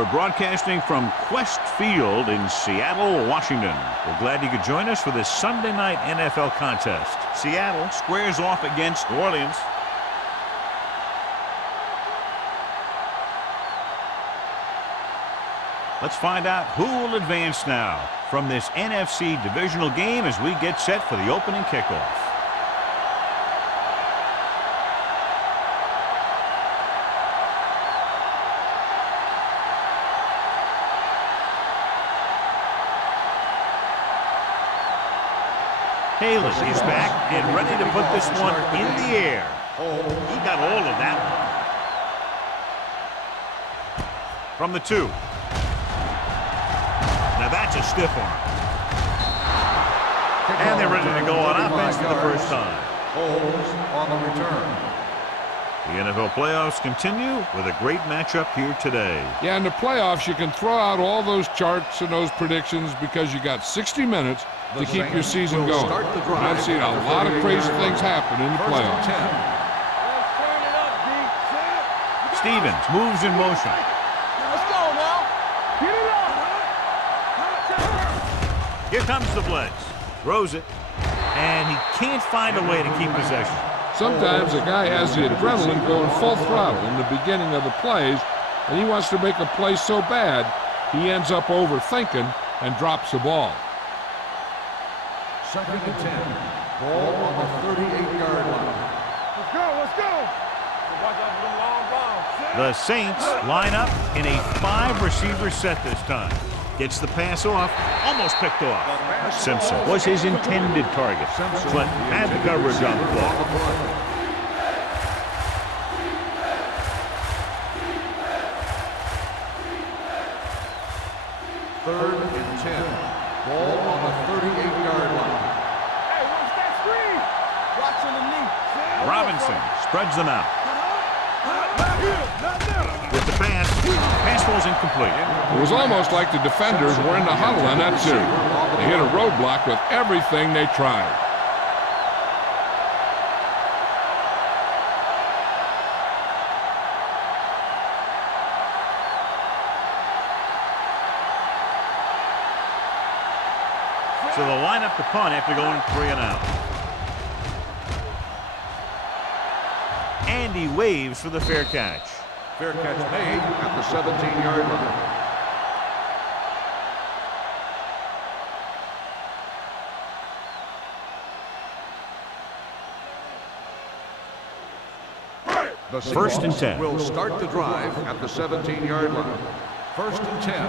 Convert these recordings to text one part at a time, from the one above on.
We're broadcasting from Quest Field in Seattle, Washington. We're glad you could join us for this Sunday night NFL contest. Seattle squares off against New Orleans. Let's find out who will advance now from this NFC Divisional game as we get set for the opening kickoff. Haley is back and ready to put this one in the air. He got all of that one. From the 2. Now that's a stiff arm. And they're ready to go on offense for the first time. On the return. The NFL playoffs continue with a great matchup here today. Yeah, in the playoffs, you can throw out all those charts and those predictions because you got 60 minutes to keep your season going. I've seen a lot of crazy things happen in the playoffs. Stevens moves in motion. Let's go now. Get it up. Here comes the blitz. Throws it. And he can't find a way to keep possession. Sometimes a guy has the adrenaline going full throttle in the beginning of the plays, and he wants to make a play so bad, he ends up overthinking and drops the ball. 2nd and 10. Ball on the 38-yard line. Let's go. Let's go. The Saints line up in a 5-receiver set this time. Gets the pass off, almost picked off. Simpson was his intended target. Clinton had the coverage on the ball. 3rd and 10. Ball on the 38-yard line. Hey, watch that screen. Watching the knee. Robinson spreads them out. With the pass falls incomplete. It was almost like the defenders were in the huddle on that series. They hit a roadblock with everything they tried. So they'll line up the punt after going 3 and out. And he waves for the fair catch. Fair catch made at the 17-yard line. The 1st and 10. Will start the drive at the 17-yard line. 1st and 10.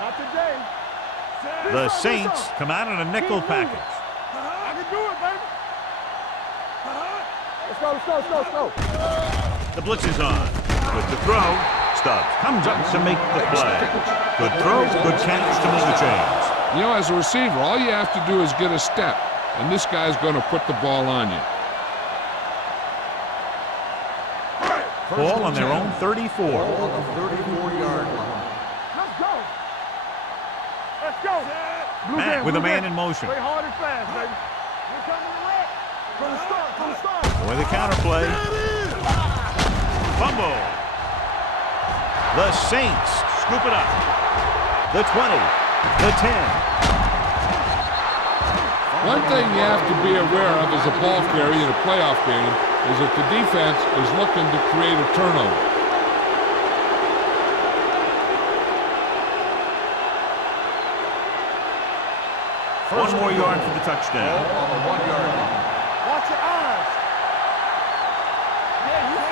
Not today. The Saints come out in a nickel package. I can do it, baby. Let's go, let's go, let's go, let's go. The blitz is on. With the throw, Stubbs comes up to make the play. Good throw, good catch to move the chains. You know, as a receiver, all you have to do is get a step, and this guy's going to put the ball on you. Ball on their own 34. Ball on the 34-yard line. Let's go. Let's go. Matt with a man in motion. Play hard and fast, baby. Here coming the wreck. From the start, from the start. With the counterplay. Fumble. The Saints scoop it up. The 20. The 10. One thing you have to be aware of as a ball carrier in a playoff game is that the defense is looking to create a turnover. One more yard for the touchdown. On the 1-yard line. Watch your eyes.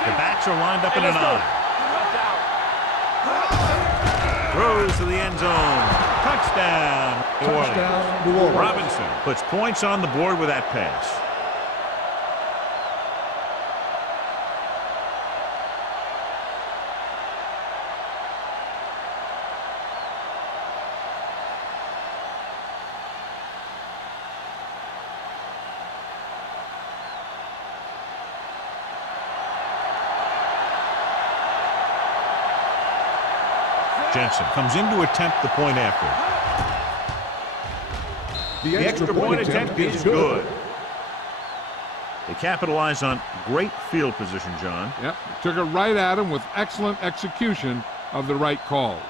The backs are lined up in an eye. Throws to the end zone. Touchdown, New Orleans. Touchdown, New Orleans. Robinson puts points on the board with that pass. Jensen comes in to attempt the point after. The extra point attempt is good. They capitalize on great field position, John. Yep, took it right at him with excellent execution of the right calls.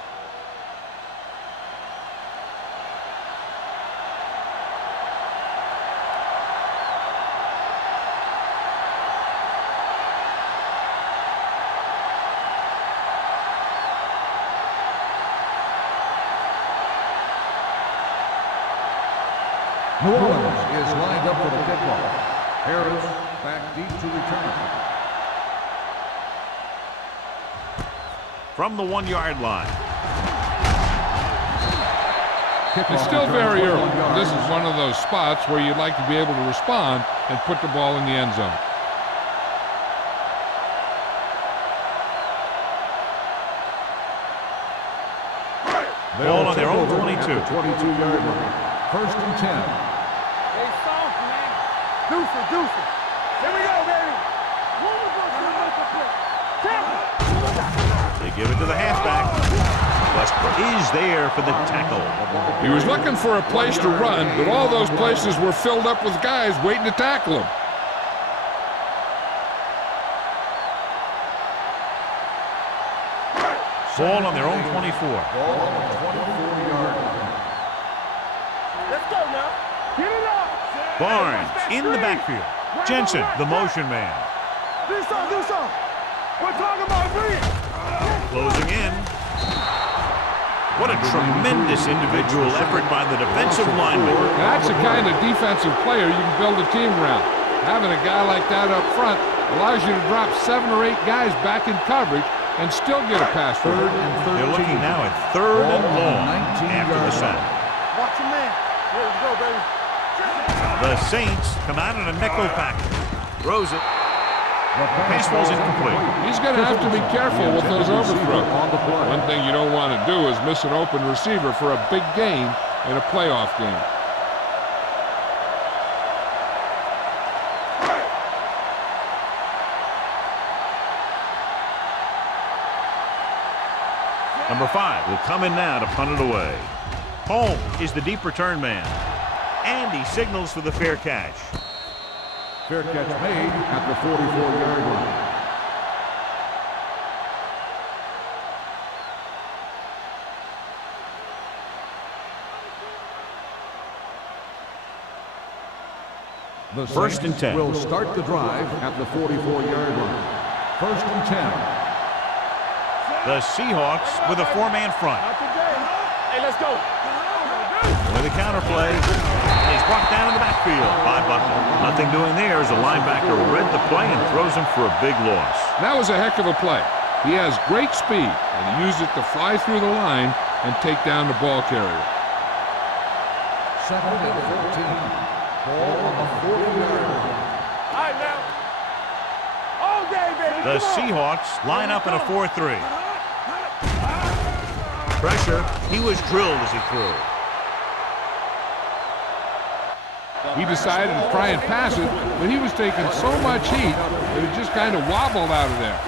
New Orleans is lined up for the kickoff. Harris back deep to return. From the 1-yard line. It's still very early. This is one of those spots where you'd like to be able to respond and put the ball in the end zone. Ball on their own 22. 22-yard line. First and 10. Hey, soft, man. Deuce it, deuce it. Here we go, baby. They give it to the halfback. Westbrook is there for the tackle. He was looking for a place to run, but all those places were filled up with guys waiting to tackle him. Ball on their own 24. Ball on the 24-yard line. Let's go now. Get it up. Barnes in the backfield. Jensen, the motion man. Do something, do something. We're talking about breathe. Closing in. What a tremendous individual effort by the defensive lineman. That's the kind of defensive player you can build a team around. Having a guy like that up front allows you to drop 7 or 8 guys back in coverage and still get a pass. Third and 13. They're looking now at 3rd and long after the sack. Watch your man. Here we go, baby. The Saints come out in a nickel package. Throws it. Pass ball's incomplete. He's going to have to be careful with those overthrows. One thing you don't want to do is miss an open receiver for a big gain in a playoff game. Number 5 will come in now to punt it away. Holmes is the deep return man. And he signals for the fair catch. Fair catch made at the 44-yard line. The First and 10. Will start the drive at the 44-yard line. First and 10. The Seahawks with a 4-man front. Hey, let's go. With a counter play. And he's brought down in the backfield by Buckner. Nothing doing there as the linebacker read the play and throws him for a big loss. That was a heck of a play. He has great speed, and he used it to fly through the line and take down the ball carrier. Second and 14. Ball on the 40-yard line. All right, now. All day, baby. The Seahawks line up in a 4-3. Pressure. He was drilled as he threw. He decided to try and pass it, but he was taking so much heat that it just kind of wobbled out of there.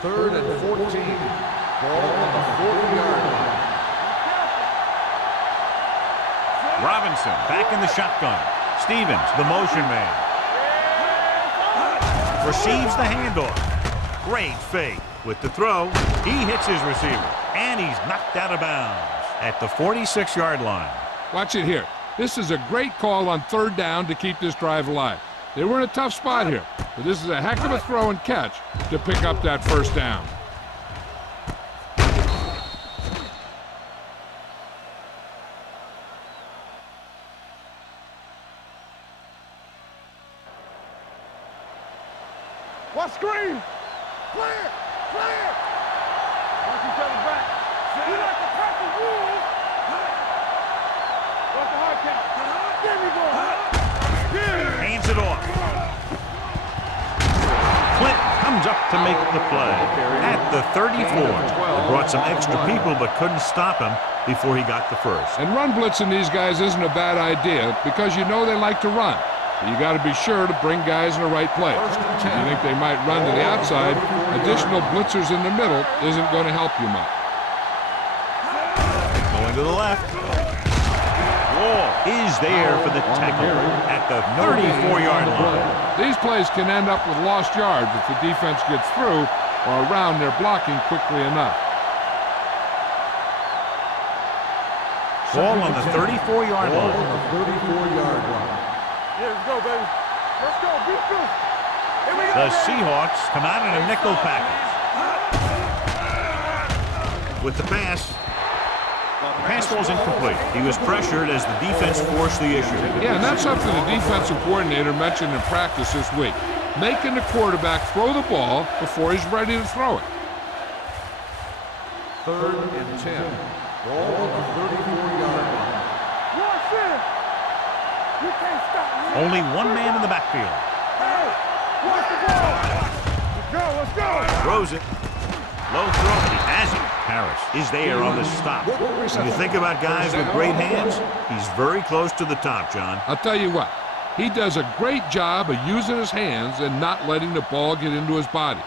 Third and 14. Ball on the 40-yard line. Robinson back in the shotgun. Stevens, the motion man. Receives the handoff. Great fake. With the throw, he hits his receiver. And he's knocked out of bounds at the 46-yard line. Watch it here. This is a great call on 3rd down to keep this drive alive. They were in a tough spot here, but this is a heck of a throw and catch to pick up that 1st down. What screen? Clear! Clear! Watch each other back. We like to tackle rules. What's the hard count? Give me ball. Hands it off. Clint comes up to make the play at the 34. They brought some extra people but couldn't stop him before he got the first. And run blitzing these guys isn't a bad idea because you know they like to run. But you got to be sure to bring guys in the right place. If you think they might run to the outside, additional blitzers in the middle isn't going to help you much. Going to the left. Wall is there for the tackle at the 34-yard line. These plays can end up with lost yards if the defense gets through or around their blocking quickly enough. Ball on the 34-yard Ball line. on the 34-yard line. Here we go, baby. Let's go. Beat you. Here we go. The Seahawks come out in a nickel package. with the pass. The pass falls incomplete. He was pressured as the defense forced the issue. Yeah, and that's something the defensive coordinator mentioned in practice this week. Making the quarterback throw the ball before he's ready to throw it. 3rd and 10. Ball on the 34-yard line. Watch it. You can't stop me. Only one man in the backfield. Hey, watch the ball. Let's go. Throws it. Low throw. He has it. Harris is there on the stop. When you think about guys with great hands, he's very close to the top, John. I'll tell you what, he does a great job of using his hands and not letting the ball get into his body.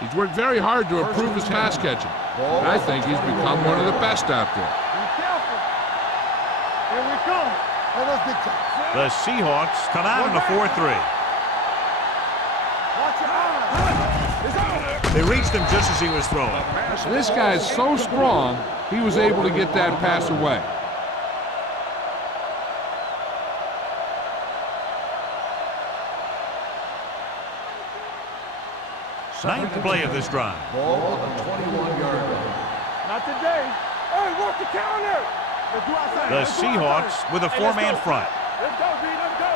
He's worked very hard to improve his pass catching, and I think he's become one of the best out there. Be careful. Here we come. Oh, that's big time. The Seahawks come out in a 4-3. Watch your eyes. It's over. They reached him just as he was throwing. This guy's so strong, he was able to get that pass away. Ninth play of this drive. Ball on the 21-yard line. Not today. Hey, work the counter. Let's go outside. The Let's go Seahawks outside. with a four-man front. Let's go, B. Let's go.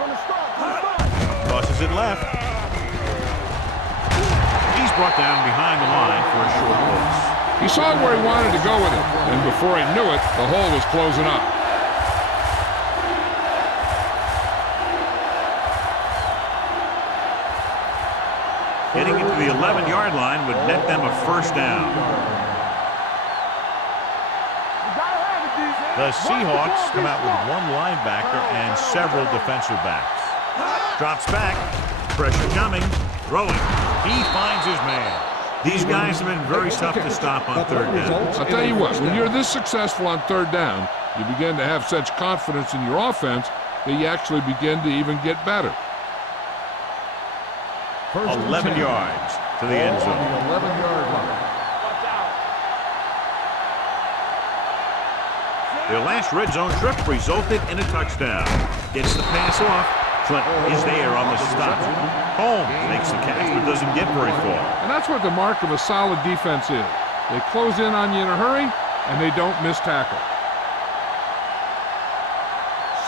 From the start. From the start. Tosses it left. He's brought down behind the line for a short loss. He saw where he wanted to go with it, and before he knew it, the hole was closing up. Getting into the 11-yard line would net them a first down. The Seahawks come out with one linebacker and several defensive backs. Drops back. Pressure coming. Throwing. He finds his man. These guys have been very tough to stop on 3rd down. I'll tell you what, when you're this successful on 3rd down, you begin to have such confidence in your offense that you actually begin to even get better. 11 yards to the end zone. 11-yard line. Their last red zone trip resulted in a touchdown. Gets the pass off. Flint is there on the stop. Holmes makes the catch but doesn't get very far. And that's what the mark of a solid defense is. They close in on you in a hurry, and they don't miss tackle.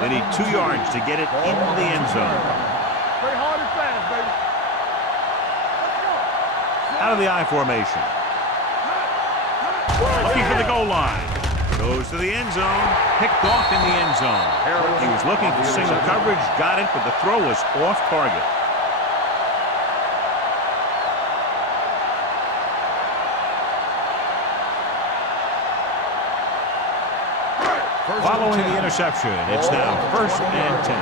They need 2 yards to get it in the end zone. Play hard and fast, baby. Out of the I formation. Looking for the goal line. Goes to the end zone. Picked off in the end zone. He was looking for single coverage. Got it, but the throw was off target. Following the interception, it's now 1st and 10.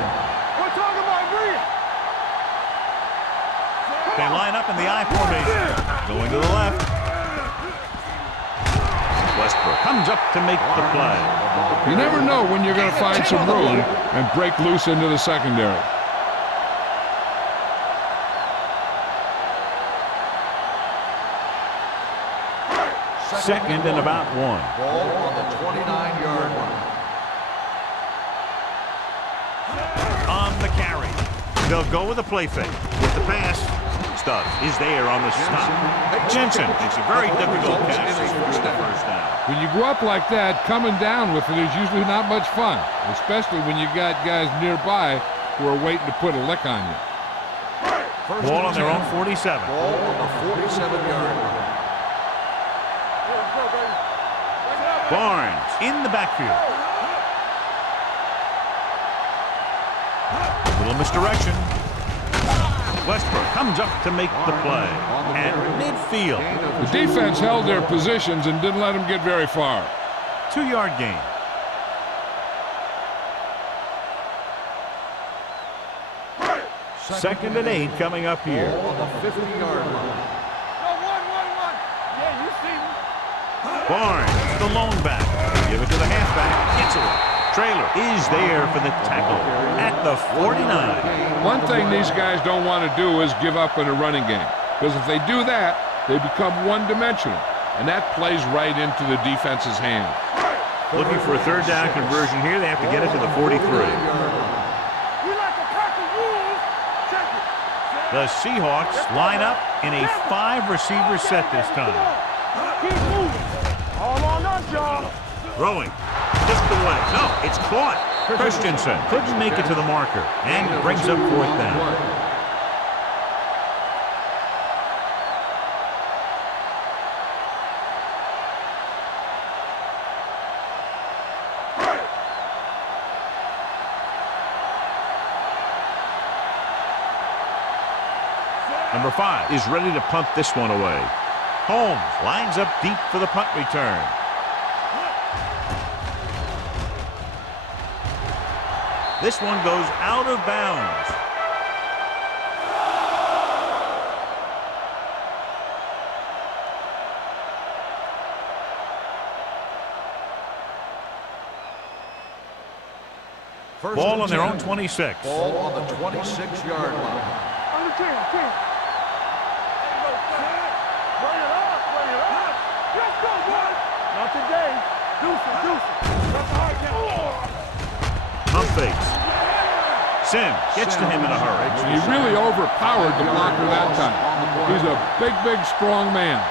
We're talking about Reed. They line up in the I formation. Going to the left. Westbrook comes up to make the play. You never know when you're going to find some room and break loose into the secondary. Second and about 1. Ball on the 29-yard line. On the carry. They'll go with a play fake. With the pass, Stubbs is there on the stop. Jensen makes a very difficult catch to secure the first down. When you go up like that, coming down with it is usually not much fun, especially when you got guys nearby who are waiting to put a lick on you. Ball on their own 47. Ball on the 47-yard line. Barnes in the backfield. A little misdirection. Westbrook comes up to make the play. At midfield. The defense held their positions and didn't let them get very far. 2-yard gain. Second and 8 coming up here. Ball on the 50-yard line. Yeah, you see me. Barnes, the lone back. Give it to the halfback. Gets it. Trailer is there for the tackle at the 49. One thing these guys don't want to do is give up in a running game, because if they do that, they become one-dimensional, and that plays right into the defense's hand. Looking for a 3rd down conversion here. They have to get it to the 43. We like a pack of wolves. Check it. The Seahawks line up in a 5-receiver set this time. Keep moving. All on us, y'all. Throwing. Just away. No, it's caught. Christensen couldn't make it to the marker and brings up 4th down. Number 5 is ready to punt this one away. Holmes lines up deep for the punt return. This one goes out of bounds. Ball on their own 26. Ball on the 26-yard line. On the 10. Bring it up. Let's go, boys. Not today. Deuce. That's a hard count. Pump fakes. Sims gets to him in a hurry. He really overpowered the blocker that time. He's a big, strong man.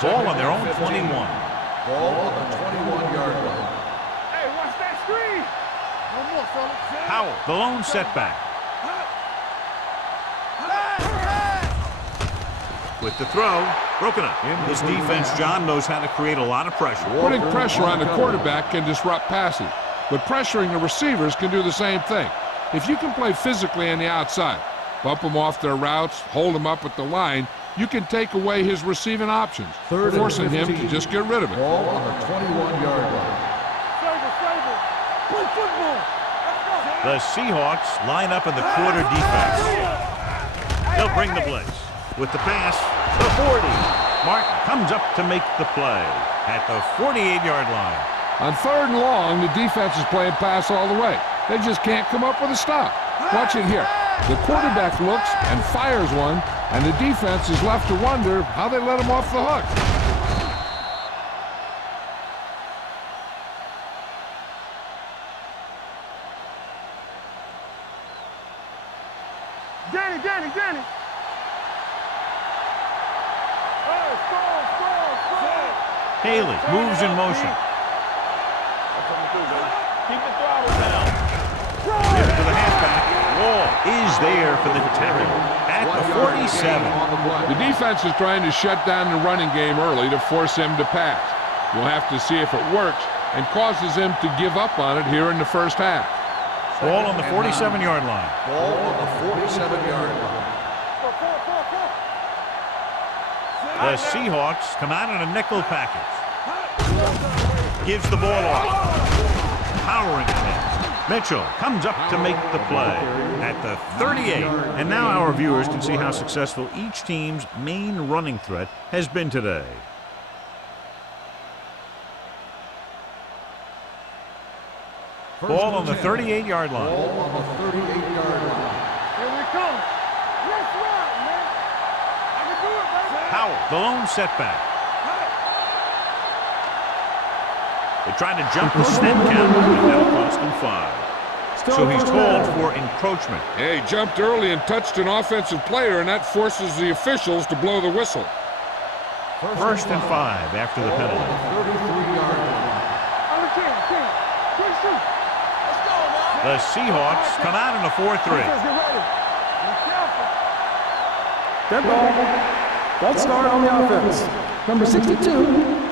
Ball on their own 21. Ball on the 21-yard line. Hey, watch that screen. No more, fellas. Howell, the lone setback. With the throw, broken up. This defense, John, knows how to create a lot of pressure. Putting pressure on the quarterback can disrupt passing, but pressuring the receivers can do the same thing. If you can play physically on the outside, bump them off their routes, hold them up at the line, you can take away his receiving options, forcing him to just get rid of it. Ball on the 21-yard line. Play football. The Seahawks line up in the quarter defense. They'll bring the blitz. With the pass, the 40. Martin comes up to make the play at the 48-yard line. On 3rd and long, the defense is playing pass all the way. They just can't come up with a stop. Watch it here. The quarterback looks and fires one, and the defense is left to wonder how they let him off the hook. Danny. Hey, score. Haley moves in motion. Keep the throttle down. Gives to the halfback. Wall is there for the tackle at the 47. The defense is trying to shut down the running game early to force him to pass. We'll have to see if it works and causes him to give up on it here in the first half. Ball on the 47-yard line. Ball on the 47-yard line. The Seahawks come out in a nickel package. Gives the ball off. Powering it. Mitchell comes up to make the play at the 38. And now our viewers can see how successful each team's main running threat has been today. Ball on the 38-yard line. Ball on the 38-yard line. Here we come. Let's run, man. I can do it, baby. Howell, the lone setback. They tried to jump the snap count, but that'll cost them 5. So he's called for encroachment. Yeah, he jumped early and touched an offensive player, and that forces the officials to blow the whistle. First and 5 after the penalty. 33-yard line. On the 10. Quick shoot. Let's go, man. The Seahawks come out in a 4-3. Get ready. Be careful. Dead ball. Ball start on the offense. Number 62.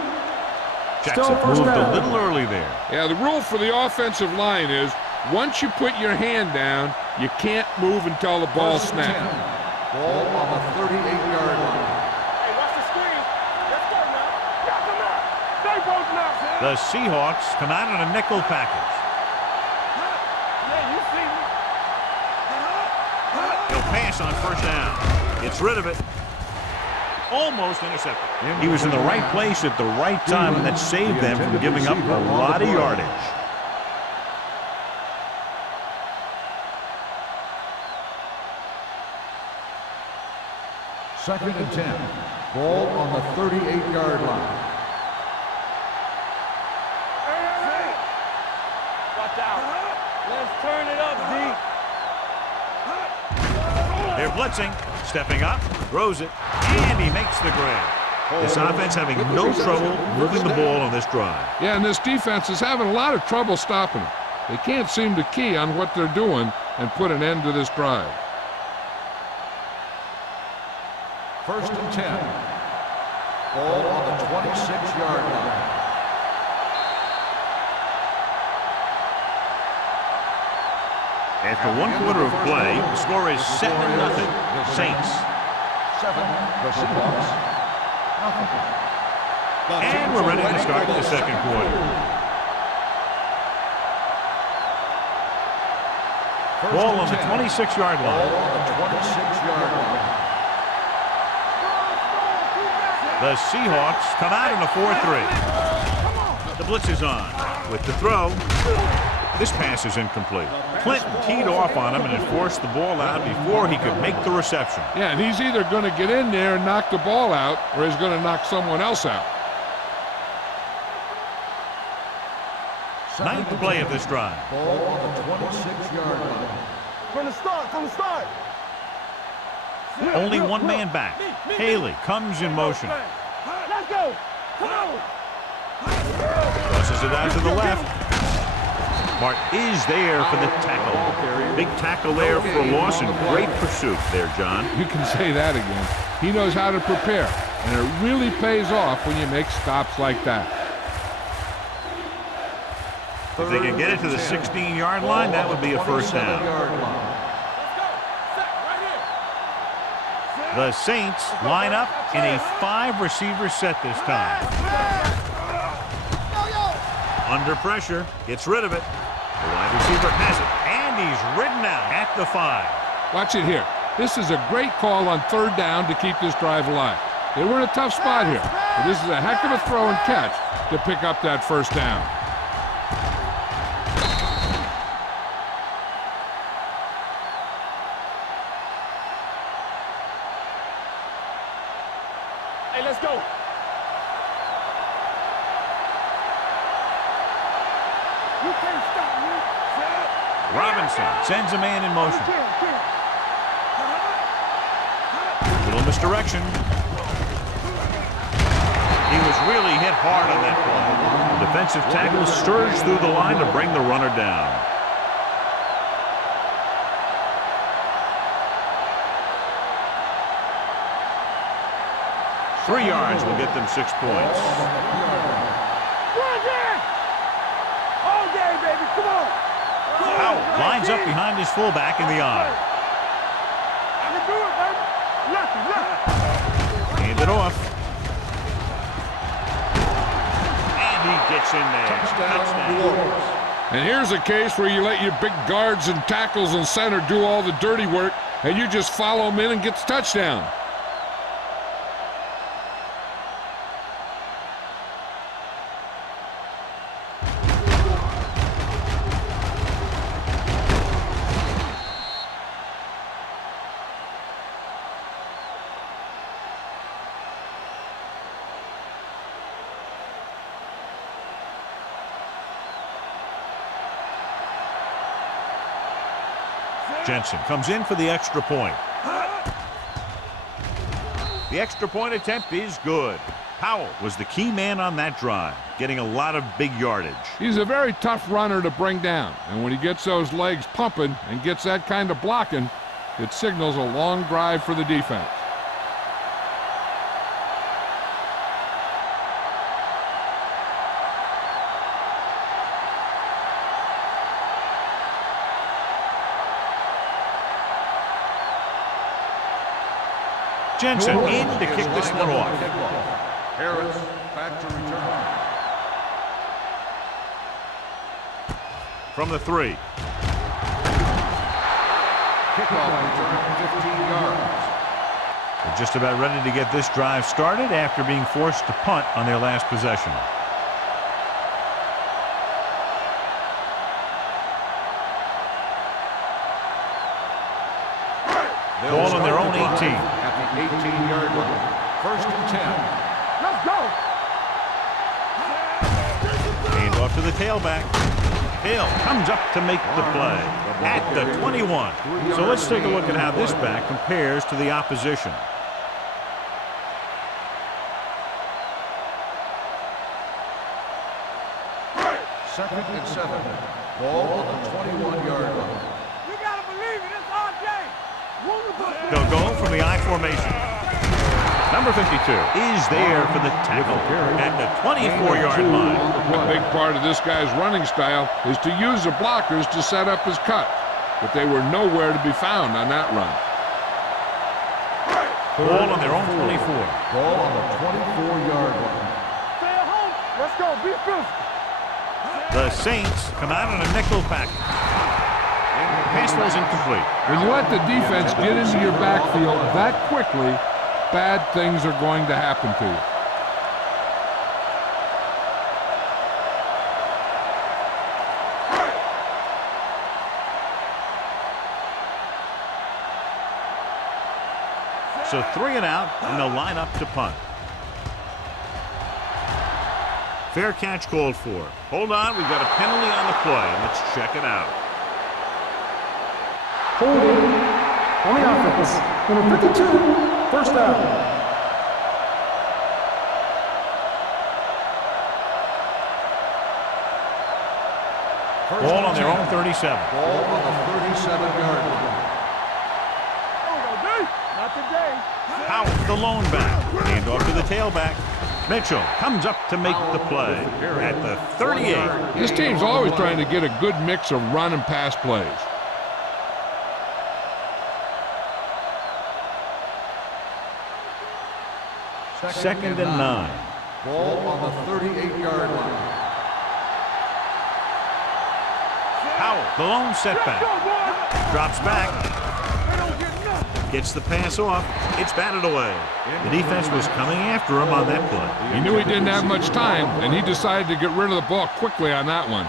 Jackson moved a little early there. Yeah, the rule for the offensive line is once you put your hand down, you can't move until the ball snaps. Ball on the 38-yard line. Hey, watch the screen. Let's go now. Got them out. Stay both now. The Seahawks come out in a nickel package. Yeah, you see me. He'll pass on first down. Gets rid of it. Almost intercepted. He was in the right place at the right time, and that saved them from giving up a lot of yardage. Second and 10. Ball on the 38-yard line. Hey. Watch out. Turn it up, D. They're blitzing, stepping up, throws it, and he makes the grab. This offense having no trouble moving the ball on this drive. Yeah, and this defense is having a lot of trouble stopping them. They can't seem to key on what they're doing and put an end to this drive. 1st and 10. Ball on the 26-yard line. After 1 quarter of play, the score is 7-0. Saints. 7, the Seahawks. Nothing. And we're ready to start the second quarter. Ball on the 26-yard line. Ball on the 26-yard line. The Seahawks come out in a 4-3. The blitz is on. With the throw, this pass is incomplete. Clinton teed off on him and had forced the ball out before he could make the reception. Yeah, and he's either going to get in there and knock the ball out, or he's going to knock someone else out. Ninth play of this drive. Ball on the 26-yard line. From the start. Only one man back. Haley comes in motion. Let's go. Come on. Crosses it out to the left. Mart is there for the tackle. Big tackle there for a loss and great pursuit there, John. You can say that again. He knows how to prepare, and it really pays off when you make stops like that. If they can get it to the 16-yard line, that would be a first down. The Saints line up in a 5-receiver set this time. Under pressure, gets rid of it. The wide receiver has it, and he's ridden out at the 5. Watch it here. This is a great call on 3rd down to keep this drive alive. They were in a tough spot here, but this is a heck of a throw and catch to pick up that first down. Hey, let's go. You can't stop me. Robinson sends a man in motion. Little misdirection. He was really hit hard on that play. The defensive tackle surged through the line to bring the runner down. Three yards will get them 6 points. All day, baby. Come on. Howell lines up behind his fullback in the eye. I can do it, baby. Left. Hand it off. And he gets in there. Touchdown. And here's a case where you let your big guards and tackles and center do all the dirty work, and you just follow them in and get the touchdown. Jensen comes in for the extra point. The extra point attempt is good. Howell was the key man on that drive, getting a lot of big yardage. He's a very tough runner to bring down, and when he gets those legs pumping and gets that kind of blocking, it signals a long drive for the defense. Jensen in to kick this one off. Harris back to return. From the 3. Kickoff return 15 yards. They're just about ready to get this drive started after being forced to punt on their last possession. Ball on their own 18. At the 18-yard line. 1st and 10. Let's go. Hand off to the tailback. Hill comes up to make the play at the 21. So let's take a look at how this back compares to the opposition. Second and 7. Ball on the 21-yard line. You gotta believe it. It's RJ. They'll go from the I formation. Number 52 is there for the tackle at the 24-yard line. A big part of this guy's running style is to use the blockers to set up his cut, but they were nowhere to be found on that run. Ball on their own 24. Ball on the 24-yard line. Stay at home. Let's go. Be physical. The Saints come out on a nickel pack. Pass was incomplete. When you let the defense get into your backfield that quickly, bad things are going to happen to you. So 3 and out, and they'll line up to punt. Fair catch called for. Hold on, we've got a penalty on the play. Let's check it out. Holding on the offense. Number 52, first down. Ball on their own 37. Ball on the 37-yard line. Not today. Howard, the lone back. Hand off to the tailback. Mitchell comes up to make the play at the 38. This team's always trying to get a good mix of run and pass plays. Second and 9. Ball on the 38-yard line. Howard, the lone setback. Drops back. Gets the pass off. It's batted away. The defense was coming after him on that play. He knew he didn't have much time, and he decided to get rid of the ball quickly on that one.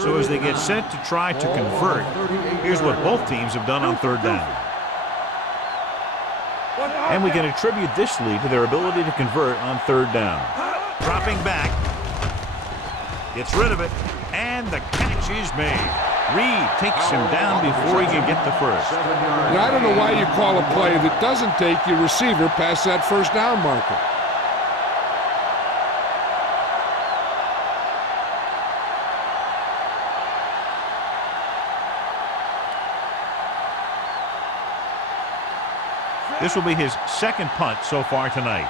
So as they get set to try to convert, here's what both teams have done on third down. And we can attribute this lead to their ability to convert on third down. Dropping back. Gets rid of it. And the catch is made. Reed takes him down before he can get the first. Now, I don't know why you call a play that doesn't take your receiver past that first down marker. This will be his second punt so far tonight.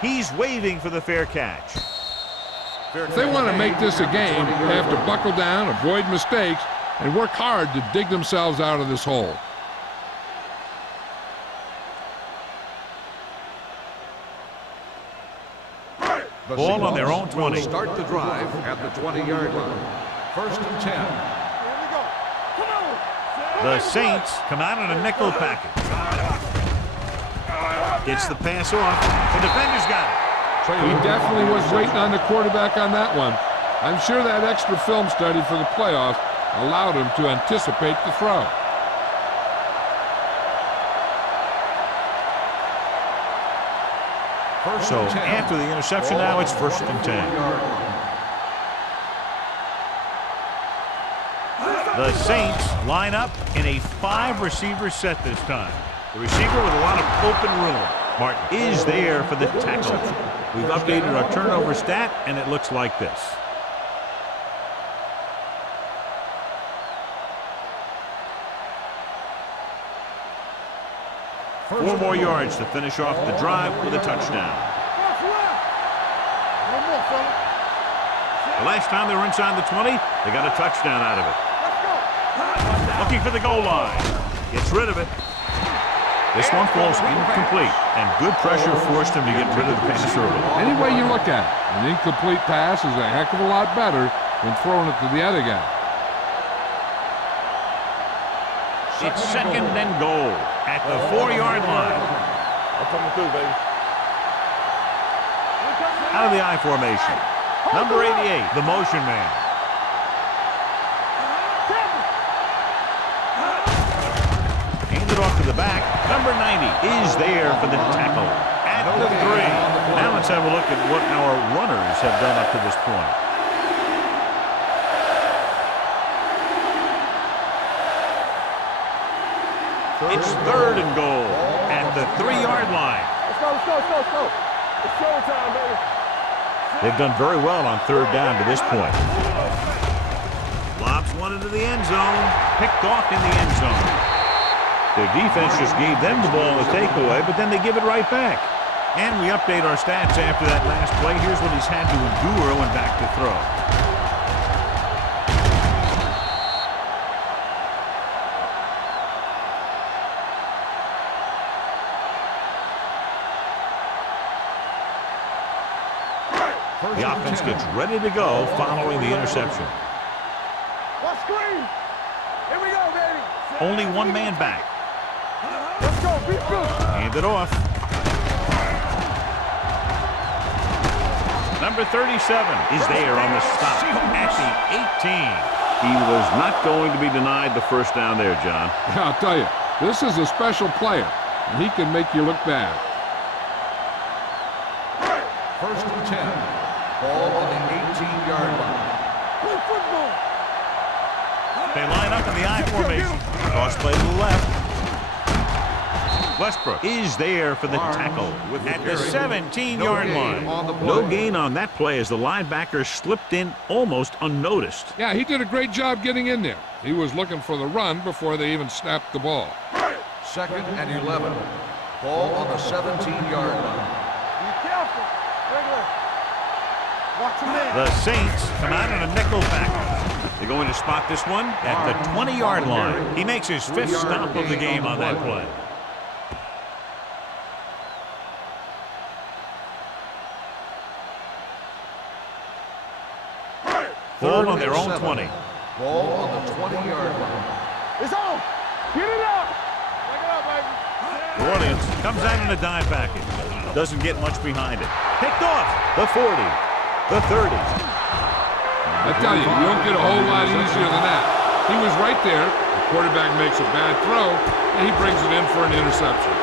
He's waving for the fair catch. If they want to make this a game, they have to buckle down, avoid mistakes, and work hard to dig themselves out of this hole. Ball on their own 20. Start the drive at the 20-yard line. First and 10. Here we go. Come on. The Saints come out in a nickel package. Gets the pass off. The defender's got it. He definitely was waiting on the quarterback on that one. I'm sure that extra film study for the playoffs allowed him to anticipate the throw. So after the interception now, it's first and 10. The Saints line up in a 5-receiver set this time. The receiver with a lot of open room. Martin is there for the tackle. We've updated our turnover stat, and it looks like this. Four more yards to finish off the drive with a touchdown. The last time they were inside the 20, they got a touchdown out of it. Looking for the goal line. Gets rid of it. This one falls incomplete, and good pressure forced him to get rid of the pass early. Any way you look at it, an incomplete pass is a heck of a lot better than throwing it to the other guy. It's second and goal at the 4-yard line. I'm coming through, baby. Out of the I formation. Number 88, the motion man. it off to the back. Number 90 is there for the tackle at the 3. Now let's have a look at what our runners have done up to this point. It's 3rd and goal at the 3-yard line. Let's go, let's go, let's go, let's go. It's showtime, baby. They've done very well on 3rd down to this point. Lobs one into the end zone. Picked off in the end zone. Their defense just gave them the ball in the takeaway, but then they give it right back. And we update our stats after that last play. Here's what he's had to endure when back to throw. The offense gets ready to go following the interception. What screen? Here we go, baby. Only one man back. Let's go, beat good. Hand it off. Number 37 is there on the stop at the 18. He was not going to be denied the first down there, John. Yeah, I'll tell you, this is a special player, and he can make you look bad. 1st and 10. Ball on the 18-yard line. Play football. They line up in the I formation. Cross play to the left. Westbrook is there for the tackle at the 17-yard line. No gain on that play as the linebacker slipped in almost unnoticed. Yeah, he did a great job getting in there. He was looking for the run before they even snapped the ball. 2nd and 11. Ball on the 17-yard line. Be careful. Regular. Watch him in. The Saints come out in a nickel back. They're going to spot this one at the 20-yard line. He makes his 5th stop of the game on that play. Ball on their own 20. Ball on the 20-yard line. It's on. Get it up. Take it up, baby. New Orleans comes out in a dime package. Doesn't get much behind it. Picked off. The 40. The 30. I tell you, you don't get a whole lot easier than that. He was right there. The quarterback makes a bad throw, and he brings it in for an interception.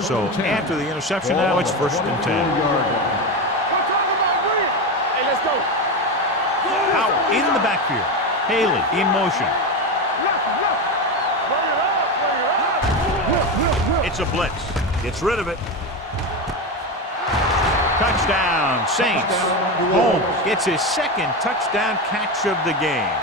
So after the interception, now it's 1st and 10. Hey, let's go. Out in the backfield. Haley in motion. It's a blitz. Gets rid of it. Touchdown, Saints. Holmes gets his 2nd touchdown catch of the game.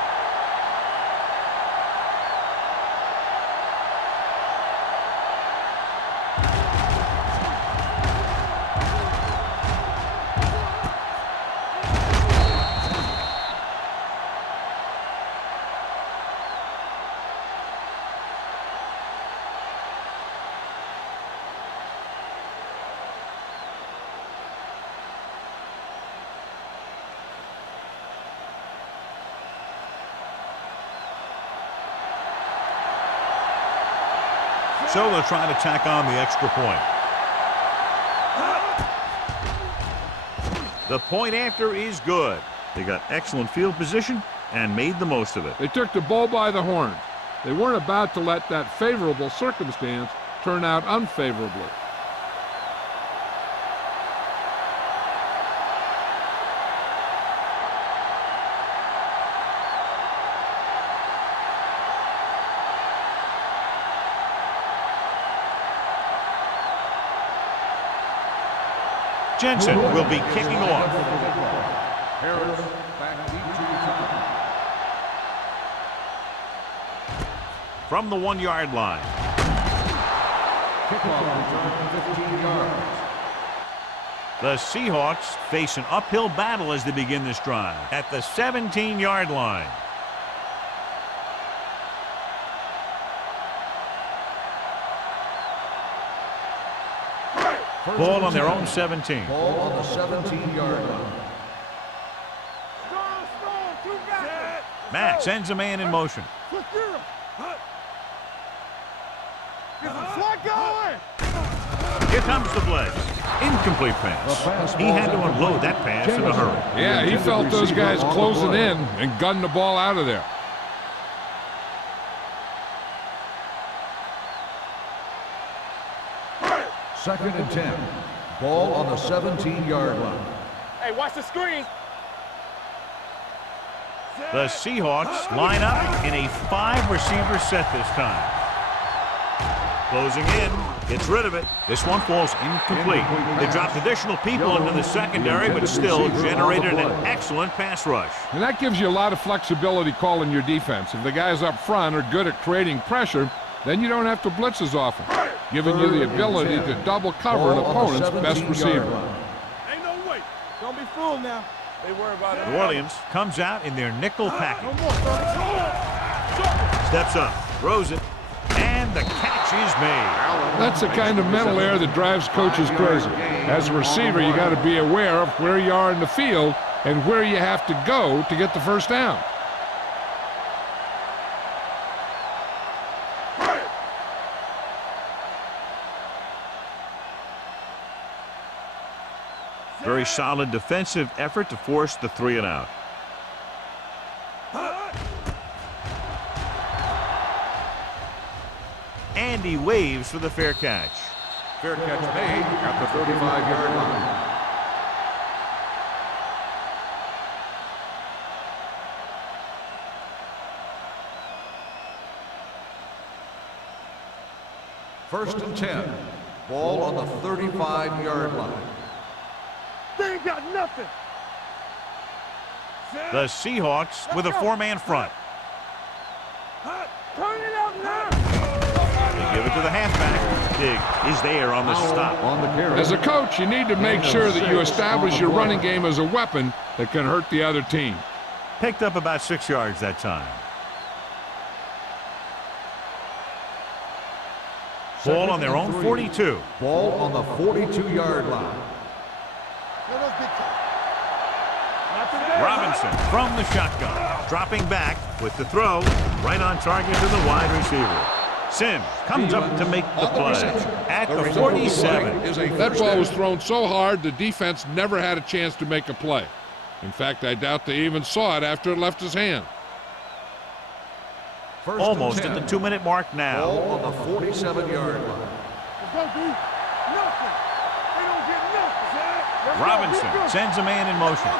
So they'll try to tack on the extra point. The point after is good. They got excellent field position and made the most of it. They took the bull by the horns. They weren't about to let that favorable circumstance turn out unfavorably. Jensen will be kicking off. Harris back deep to return. From the 1-yard line. Kickoff return 15 yards. The Seahawks face an uphill battle as they begin this drive at the 17-yard line. Ball on their own 17. Ball on the 17-yard line. Strong, two back. Matt sends a man in motion. Here comes the blitz. Incomplete pass. He had to unload that pass in a hurry. Yeah, he felt those guys closing in and gunned the ball out of there. Second and 10. Ball on the 17-yard line. Hey, watch the screen. The Seahawks line up in a 5-receiver set this time. Closing in, gets rid of it. This one falls incomplete. They dropped additional people into the secondary, but still generated an excellent pass rush. And that gives you a lot of flexibility calling your defense. If the guys up front are good at creating pressure, then you don't have to blitz as often, giving you the ability to double cover an opponent's best receiver. Ain't no way. Don't be fooled now. They worry about it. New Orleans comes out in their nickel package. No more, son. Steps up, throws it, and the catch is made. That's the kind of mental error that drives coaches crazy. As a receiver, you got to be aware of where you are in the field and where you have to go to get the first down. Very solid defensive effort to force the 3-and-out. And he waves for the fair catch. Fair catch made at the 35-yard line. First and 10. Ball on the 35-yard line. They ain't got nothing. The Seahawks with a 4-man front. Turn it out now. They give it to the halfback. Dig is there on the stop. On the carry. As a coach, you need to make sure that you establish your running game as a weapon that can hurt the other team. Picked up about 6 yards that time. Ball on their own 42. Ball on the 42-yard line. Robinson from the shotgun. Dropping back with the throw. Right on target to the wide receiver. Sims comes up to make the play at the 47. That ball was thrown so hard the defense never had a chance to make a play. In fact, I doubt they even saw it after it left his hand. Almost at the 2-minute mark now. Ball on the 47-yard line. Robinson sends a man in motion.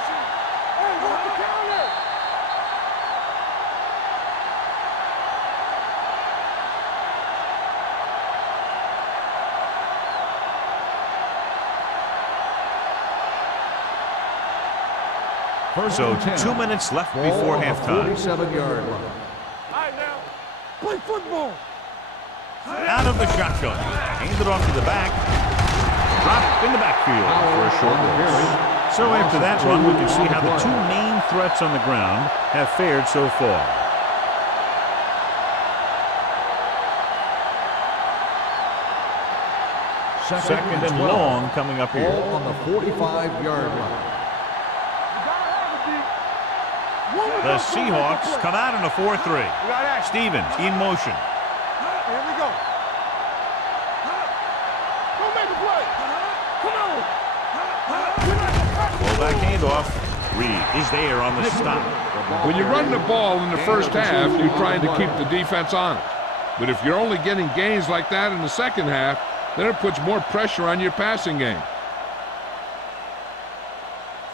So 2 minutes left before halftime. 47-yard line. All right, now. Play football. Out of the shotgun. Handed off to the back. Dropped in the backfield for a short loss. So after that run, we can see how the two main threats on the ground have fared so far. Second and long coming up here. Ball on the 45-yard line. The Seahawks come out in a 4-3. Stevens in motion. Here we go. Go make a play. Come on. Fullback handoff. Reed is there on the stop. When you run the ball in the first half, you're trying to keep the defense honest. But if you're only getting gains like that in the second half, then it puts more pressure on your passing game.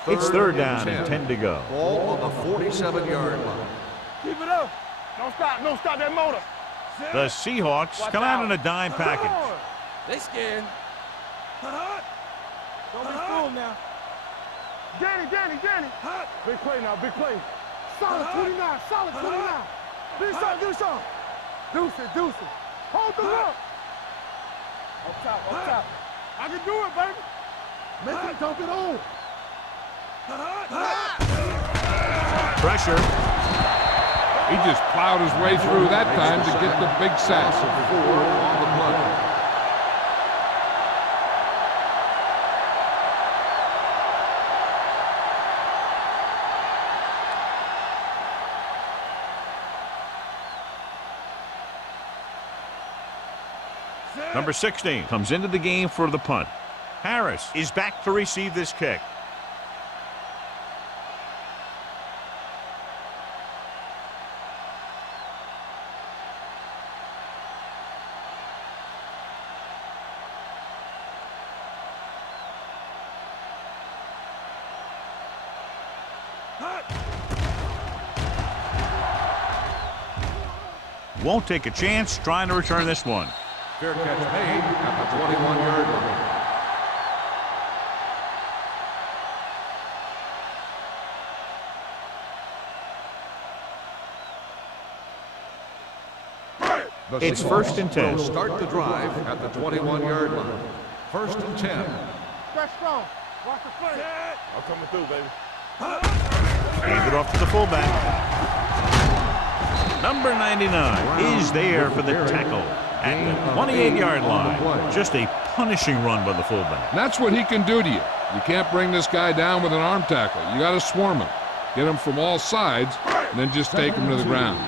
It's third down and 10 to go. Ball on the 47-yard line. Keep it up. Don't stop. Don't stop that motor. The Seahawks come out in a dime package. They scared. Don't be fooled now. Danny. Big play now, big play. Solid 29, solid 29. Do something. Deuce it. Hold the rock. Up top. I can do it, baby. Make him dump it on. Pressure. He just plowed his way through that time to get the big sack. On the play. Number 16 comes into the game for the punt. Harris is back to receive this kick. Won't take a chance trying to return this one. Fair catch made at the 21-yard line. It's 1st and 10. Will start the drive at the 21-yard line. 1st and 10. Stretch strong. Watch the play. I'm coming through, baby. Hand it off to the fullback. Number 99 is there for the tackle at the 28-yard line. Just a punishing run by the fullback. That's what he can do to you. You can't bring this guy down with an arm tackle. You got to swarm him. Get him from all sides, and then just take him to the ground.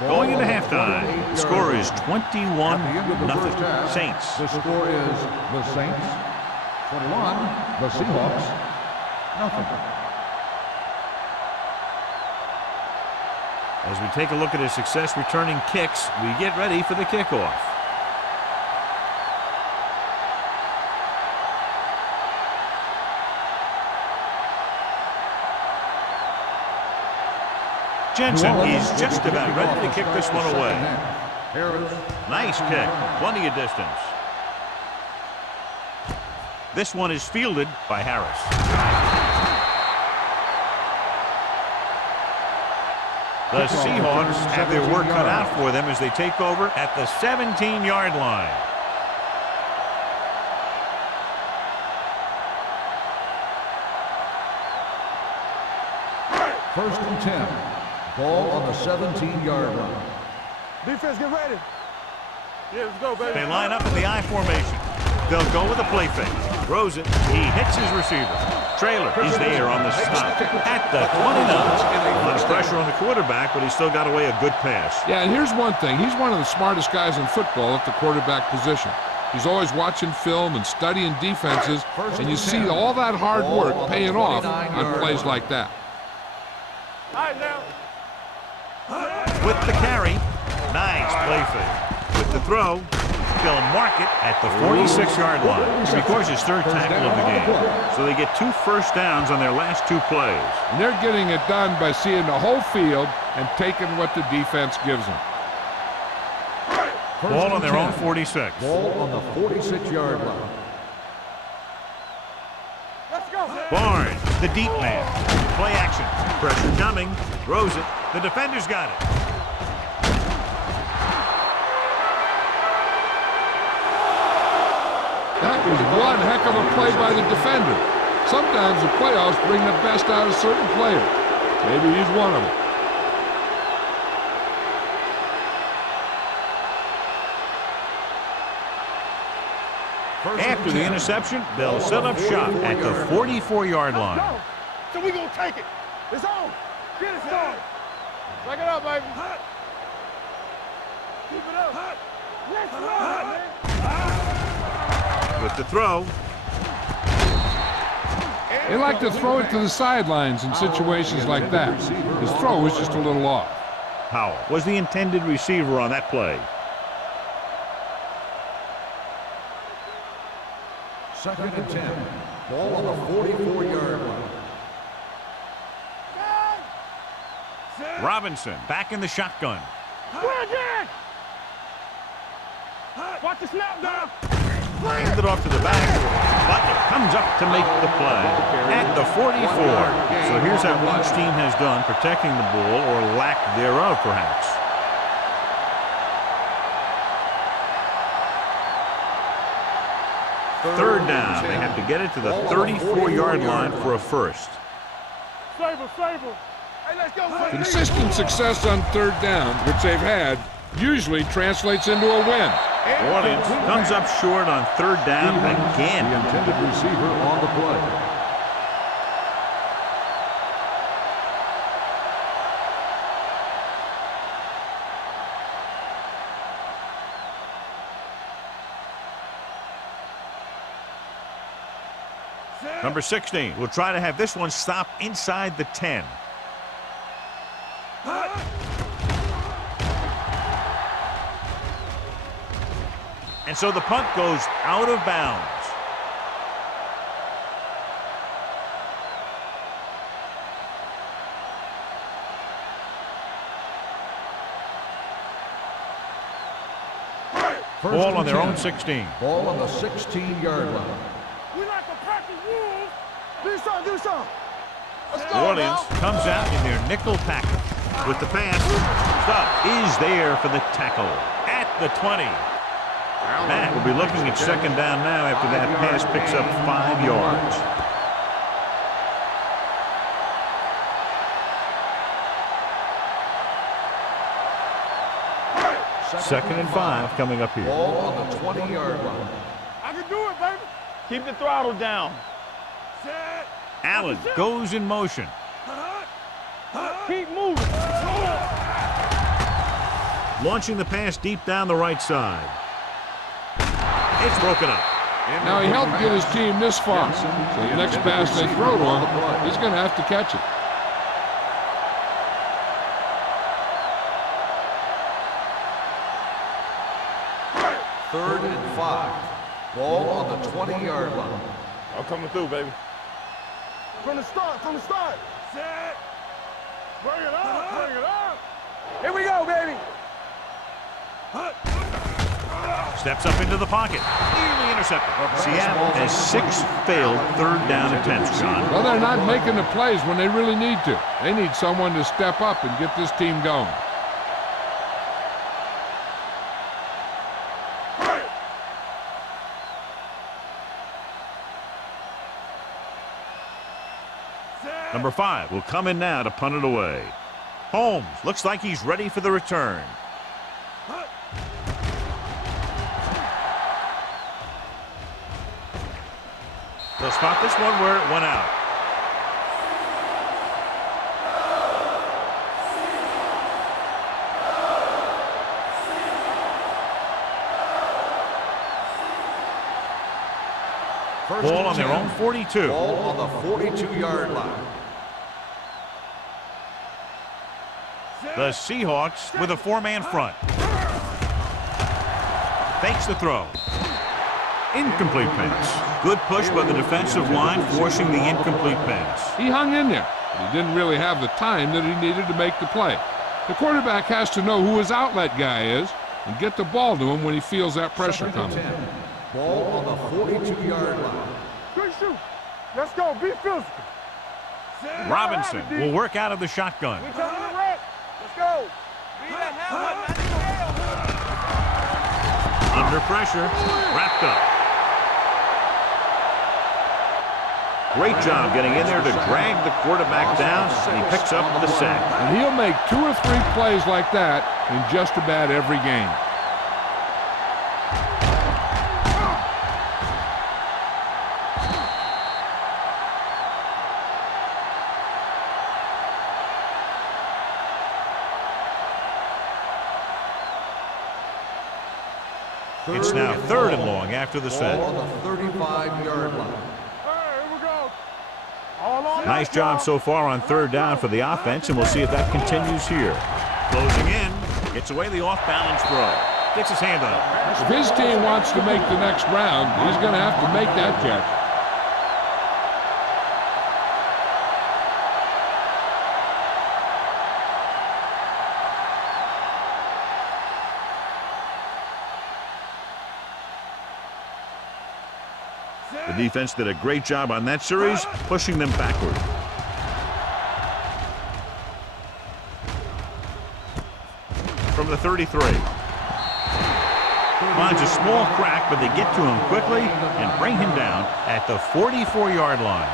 Going into halftime, the score is 21-0 Saints. The score is the Saints 21, the Seahawks nothing. As we take a look at his success returning kicks, we get ready for the kickoff. Jensen is just about ready to kick this one away. Nice kick, plenty of distance. This one is fielded by Harris. The Seahawks have their work cut out for them as they take over at the 17-yard line. First and 10. Ball on the 17-yard line. Defense, get ready. Yeah, let's go, baby. They line up in the I formation. They'll go with a play fake. Throws it. He hits his receiver. Traylor is there on the stop at the 29. A lot of pressure on the quarterback, but he still got away a good pass. Yeah, and here's one thing. He's one of the smartest guys in football at the quarterback position. He's always watching film and studying defenses, and you see all that hard work paying off on plays like that. All right, now. With the carry, nice play fake. With the throw, they'll mark it at the 46-yard line. It records his third tackle of the game. So they get 2 first downs on their last 2 plays. And they're getting it done by seeing the whole field and taking what the defense gives them. Ball on their own 46. Ball on the 46-yard line. Let's go. Barnes, the deep man. Play action. Pressure coming. Throws it. The defender's got it. That was one heck of a play by the defender. Sometimes the playoffs bring the best out of certain players. Maybe he's one of them. After the interception, they'll set up shop at the 44-yard line. So we gonna take it. It's on. Get it started. Back it up, baby. Keep it up. Let's go, man. With the throw. They like to throw it to the sidelines in situations like that. His throw was just a little off. Howell was the intended receiver on that play. Second and 10. Ball on the 44-yard line. Robinson back in the shotgun. Watch the snap down. Hands it off to the back. Butler comes up to make the play at the 44. So here's how each team has done protecting the ball, or lack thereof, perhaps. Third down. They have to get it to the 34-yard line for a first. Favor. Hey, let's go. Consistent success on third down, which they've had, usually translates into a win. Orleans comes up short on third down again. The intended receiver on the play. Number 16 will try to have this one stop inside the 10. And so the punt goes out of bounds. Ball on their own 16. Ball on the 16-yard line. We like to practice rules. Do something. Let's go, New Orleans comes out in their nickel package. With the pass, Stubb is there for the tackle at the 20. Matt will be looking at second down now after that pass picks up 5 yards. Second and 5 coming up here. Ball on the 20-yard line. I can do it, baby. Keep the throttle down. Set. Allen goes in motion. Keep moving. Launching the pass deep down the right side. It's broken up. Now, he helped get his team this far, so the next pass they throw to him, he's going to have to catch it. Third and 5. Ball on the 20-yard line. I'm coming through, baby. From the start. Set. Bring it up. Here we go, baby. Steps up into the pocket. Nearly intercepted. Seattle has 6 failed third down attempts, John. Well, they're not making the plays when they really need to. They need someone to step up and get this team going. Number 5 will come in now to punt it away. Holmes looks like he's ready for the return. They'll spot this one where it went out. Ball on their own 42. Ball on the 42-yard line. The Seahawks with a 4-man front. Fakes the throw. Incomplete pass. Good push by the defensive line, forcing the incomplete pass. He hung in there, but he didn't really have the time that he needed to make the play. The quarterback has to know who his outlet guy is and get the ball to him when he feels that pressure coming. Ball on the 42-yard line. Good shoot. Let's go. Be physical. Robinson will work out of the shotgun. We coming to wreck. Let's go. Under pressure, wrapped up. Great job getting in there to drag the quarterback down, and he picks up the sack. And he'll make 2 or 3 plays like that in just about every game. It's now 3rd and long after the sack. Ball on the 35-yard line. Here we go. All on Nice job so far on 3rd down for the offense, and we'll see if that continues here. Closing in, gets away the off-balance throw. Gets his hand on it. If his team wants to make the next round, he's going to have to make that catch. The defense did a great job on that series, pushing them backward. From the 33. Finds a small crack, but they get to him quickly and bring him down at the 44-yard line.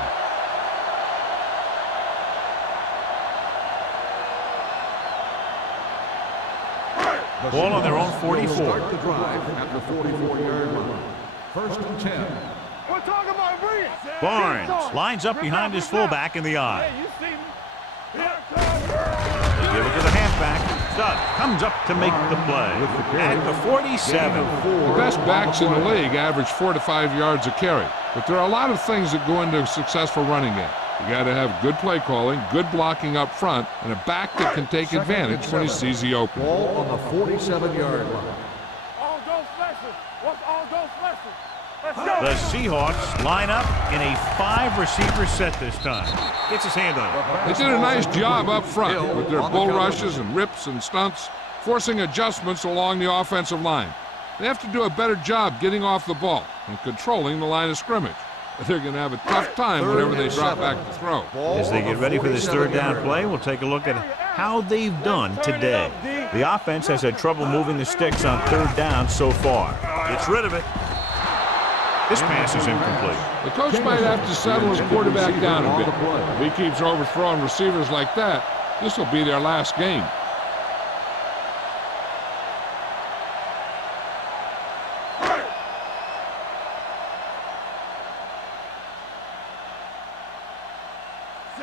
Ball on their own 44. Start the drive at the 44-yard line. 1st and 10. We're talking about bring it. Barnes lines up behind his fullback in the eye. Hey, you see me? They give it to the halfback. Stubb comes up to make the play at the 47. The best backs in the league average 4 to 5 yards a carry. But there are a lot of things that go into a successful running game. You got to have good play calling, good blocking up front, and a back that can take advantage when he sees the open. Ball on the 47-yard line. All go special. What's all go special? Let's go. The Seahawks line up in a 5-receiver set this time. Gets his hand on it. They did a nice job up front with their bull rushes and rips and stunts, forcing adjustments along the offensive line. They have to do a better job getting off the ball and controlling the line of scrimmage. They're going to have a tough time whenever they drop back to throw. As they get ready for this third down play, we'll take a look at how they've done today. The offense has had trouble moving the sticks on third down so far. Gets rid of it. This pass is incomplete. The coach might have to settle his quarterback down a bit. If he keeps overthrowing receivers like that, this will be their last game.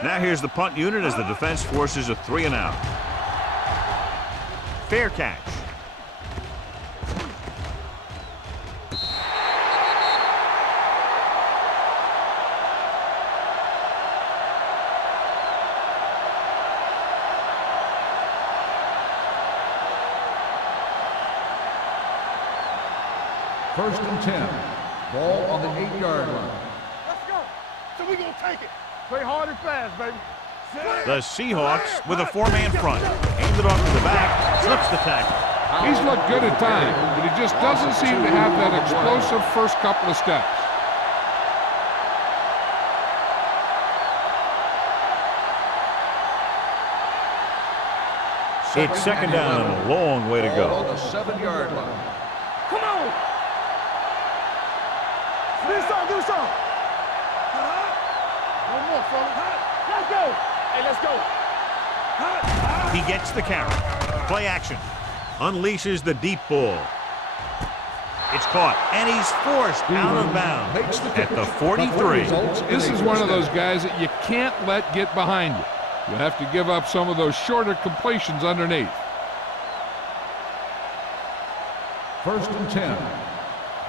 Now here's the punt unit as the defense forces a 3-and-out. Fair catch. First and 10. Ball on the 8-yard line. Let's go. So we gonna take it. Play hard and fast, baby. The Seahawks with a 4-man front. Aimed it off to the back. Slips the tackle. He's looked good at times, but he just doesn't seem to have that explosive first couple of steps. It's second down and a long way to Ball go. on the 7-yard line. Come on. Do something. One more, fella. Let's go. Hey, let's go. He gets the carry. Play action. Unleashes the deep ball. It's caught, and he's forced out of bounds at the 43. This is one of those guys that you can't let get behind you. You'll have to give up some of those shorter completions underneath. First and 10.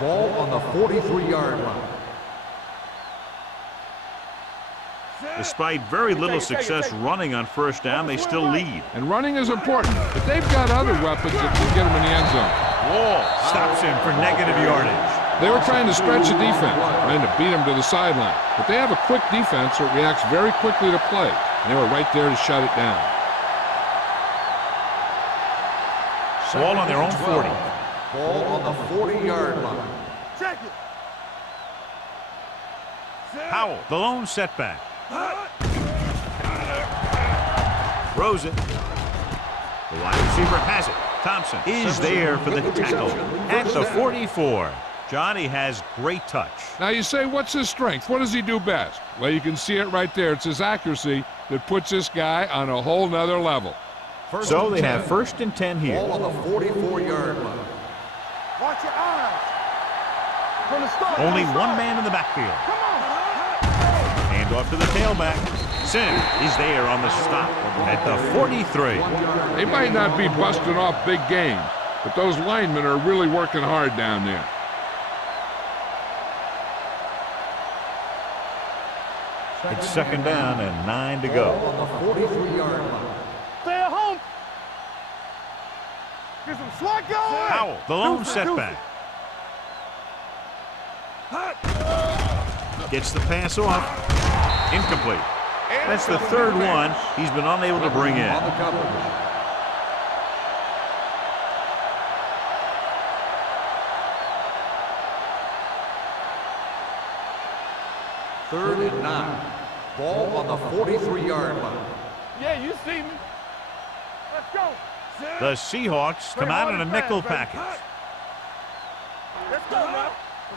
Ball on the 43-yard line. Despite very little success running on first down, they still lead. And running is important, but they've got other weapons that can get them in the end zone. Wall stops him for negative yardage. They were trying to stretch the defense, trying to beat him to the sideline. But they have a quick defense that reacts very quickly to play. And they were right there to shut it down. Ball on their own 40. Ball on the 40-yard line. Check it. Howell, the lone setback. Throws it. The wide receiver has it. Thompson is there for the tackle at the 44. Johnny has great touch. Now you say, what's his strength? What does he do best? Well, you can see it right there. It's his accuracy that puts this guy on a whole nother level. So they have first and 10 here. Ball on the 44-yard line. Watch your eyes. From the start. Only one man in the backfield. Come on. Hand off to the tailback. Sim is there on the stop at the 43. They might not be busting off big games, but those linemen are really working hard down there. It's second down and 9 to go. On the 43-yard line. Stay at home. Get some swat going. Howell, the lone setback. Gets the pass off. Incomplete. That's the third one he's been unable to bring in. On the coverage. Third and 9. Ball on the 43-yard line. Yeah, you see me. Let's go. The Seahawks come out in a nickel package. Let's go, now.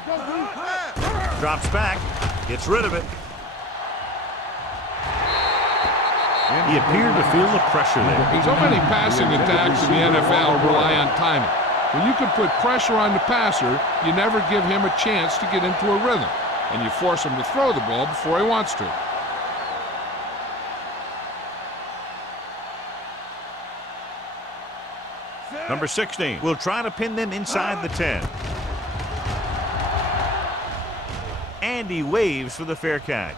Let's go, Drops back. Gets rid of it. He appeared to feel the pressure there. So many passing attacks in the NFL rely on timing. When you can put pressure on the passer, you never give him a chance to get into a rhythm, and you force him to throw the ball before he wants to. Number 16 will try to pin them inside the 10. And he waves for the fair catch.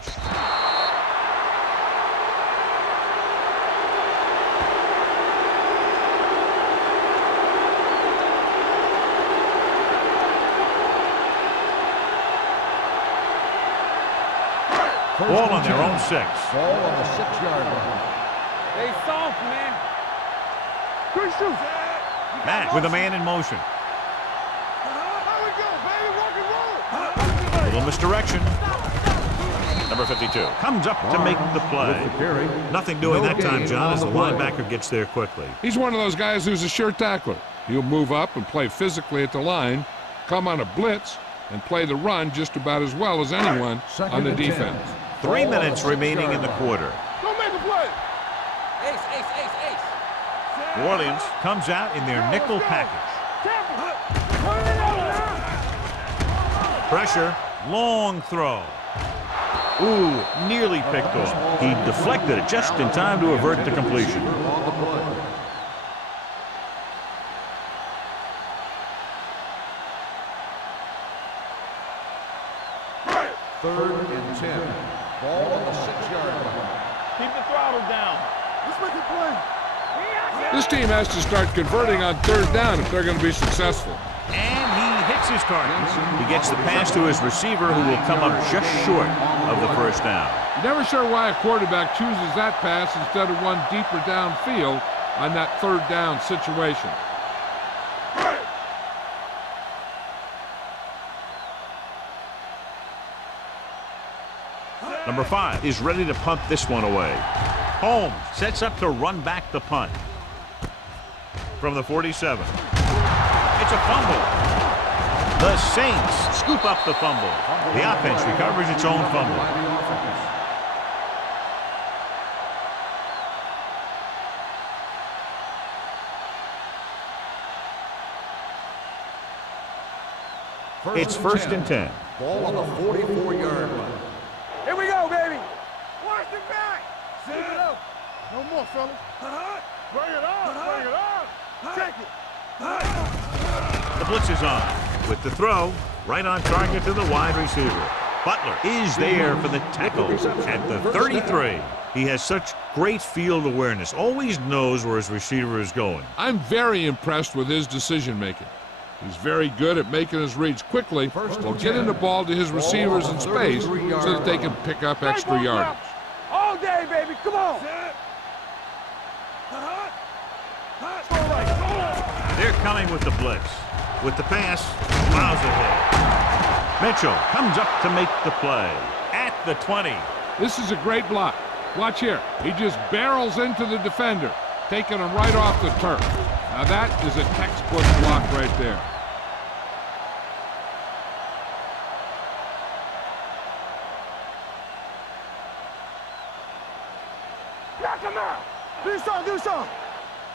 Ball on their own 6. Ball on the 6-yard line. They soft, man. Good shoot. Mack with a man in motion. How we go, baby? Rock and roll. Little misdirection. Number 52 comes up to make the play. With the carry. Nothing doing No that time, gain John, on as the the play. linebacker gets there quickly. He's one of those guys who's a sure tackler. He'll move up and play physically at the line, come on a blitz, and play the run just about as well as anyone on the defense. 3 minutes remaining in the quarter. Don't make a play. Ace, ace, ace, ace. New Orleans comes out in their nickel package. Pressure, long throw. Ooh, nearly picked off. He deflected it just in time to avert the completion. On the play. Third and 10. Ball on the 6-yard line. Keep the throttle down. Let's make a play. This team has to start converting on 3rd down if they're going to be successful. And he hits his target. He gets the pass to his receiver, who will come up just short of the first down. Never sure why a quarterback chooses that pass instead of one deeper downfield on that 3rd down situation. Number 5 is ready to punt this one away. Holmes sets up to run back the punt. From the 47. It's a fumble. The Saints scoop up the fumble. The offense recovers its own fumble. By the offense. It's first and 10. Ball on the 44-yard line. Here we go, baby. Watch the back. Set it up. No more, fellas. Bring it on. Bring it on. Check it. The blitz is on. With the throw, right on target to the wide receiver. Butler is there for the tackle at the 33. He has such great field awareness. Always knows where his receiver is going. I'm very impressed with his decision-making. He's very good at making his reads quickly while getting the ball to his receivers in space so that they can pick up extra yardage. All day, baby. Come on. They're coming with the blitz. With the pass, miles ahead. Mitchell comes up to make the play at the 20. This is a great block. Watch here. He just barrels into the defender, taking him right off the turf. Now that is a textbook block right there. Knock him out. Do something. Do something.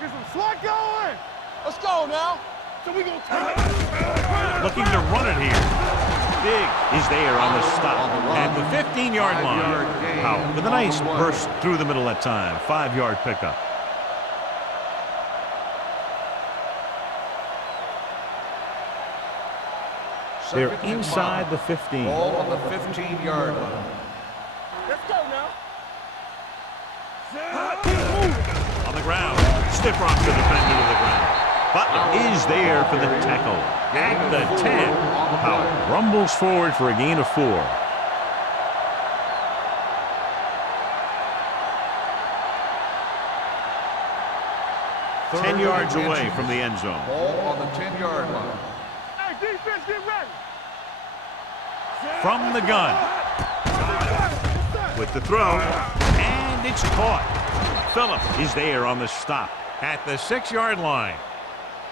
Get some slack going. Let's go now. So we gonna take it. Looking to run it here. Big is there on the stop at the 15-yard line. Powell with a nice burst through the middle that time. 5-yard pickup. They're inside the 15. Ball on the 15-yard line. Let's go now. On the ground. Stiff rock the defender to the ground. Butler is there for the tackle at the 10. Powell rumbles forward for a gain of 4. Ten yards away from the end zone. Ball on the 10-yard line. Hey, defense, get ready. From the gun. With the throw. And it's caught. Phillip is there on the stop at the 6-yard line.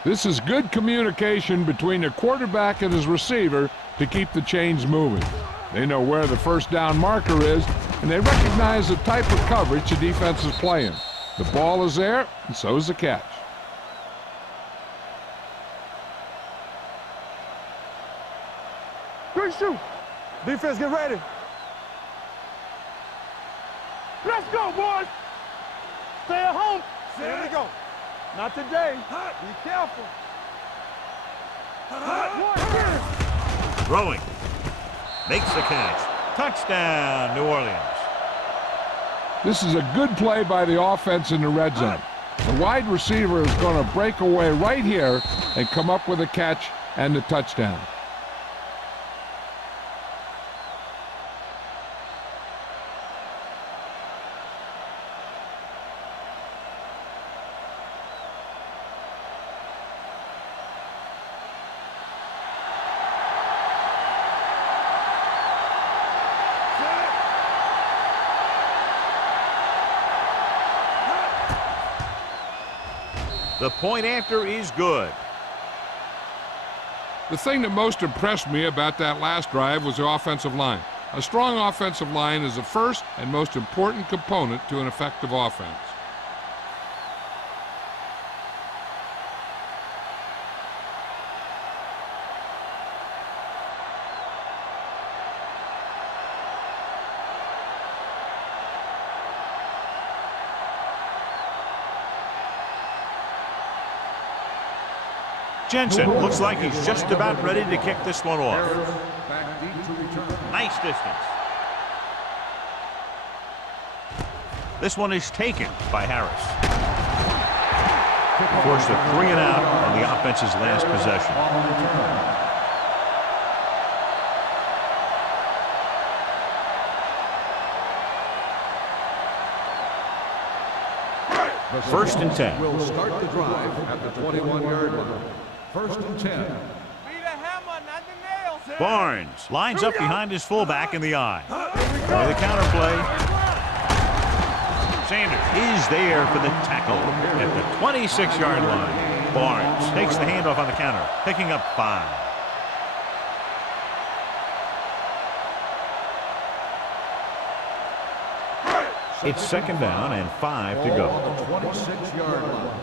This is good communication between the quarterback and his receiver to keep the chains moving. They know where the first down marker is, and they recognize the type of coverage the defense is playing. The ball is there, and so is the catch. Good shoot. Defense, get ready. Let's go, boys. Stay at home. Here we go. Not today. Be careful. Throwing. Makes the catch. Touchdown, New Orleans. This is a good play by the offense in the red zone. The wide receiver is going to break away right here and come up with a catch and the touchdown. The point after is good. The thing that most impressed me about that last drive was the offensive line. A strong offensive line is the first and most important component to an effective offense. Jensen looks like he's just about ready to kick this one off. Nice distance. This one is taken by Harris. Forced a 3 and out on the offense's last possession. First and 10. Will start the drive at the 21-yard line. First and 10. Be the hammer, not the nail. Barnes lines up behind his fullback in the eye. Play the counter play. Sanders is there for the tackle at the 26-yard line. Barnes takes the handoff on the counter, picking up 5. It's second down and 5 to go. On the 26-yard line.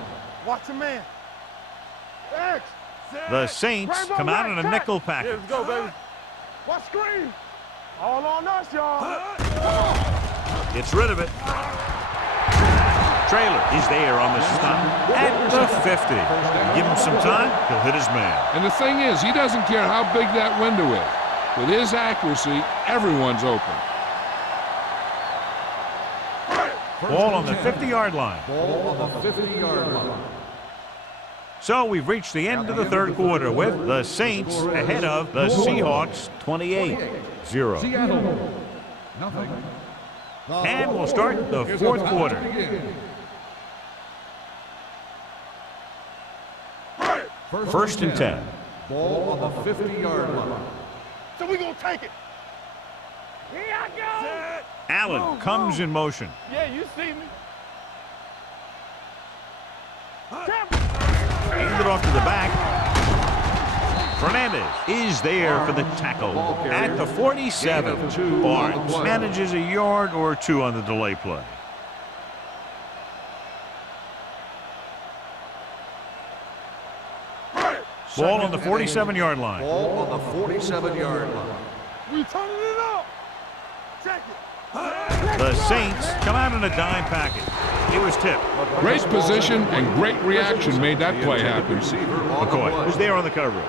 Watch the man. X. The Saints come out in a nickel package. Let's go, baby. Watch screen. All on us, y'all. Gets rid of it. Trailer is there on the stop at the 50. Give him some time, he'll hit his man. And the thing is, he doesn't care how big that window is. With his accuracy, everyone's open. Ball on the 50-yard line. Ball on the 50-yard line. So we've reached the end of the third quarter with the Saints ahead of the Seahawks 28-0. Seattle, nothing. And we'll start the fourth quarter. First and 10. Ball on the 50-yard line. So we gonna take it. Here I go. Allen comes in motion. Yeah, you see me. Handed off to the back. Fernandez is there for the tackle at the 47. Barnes manages a yard or 2 on the delay play. Ball on the 47-yard line. Ball on the 47-yard line. We turning it up. Check it. The Saints come out in a dime package. It was tipped. Great position and great reaction made that play happen. McCoy was there on the coverage.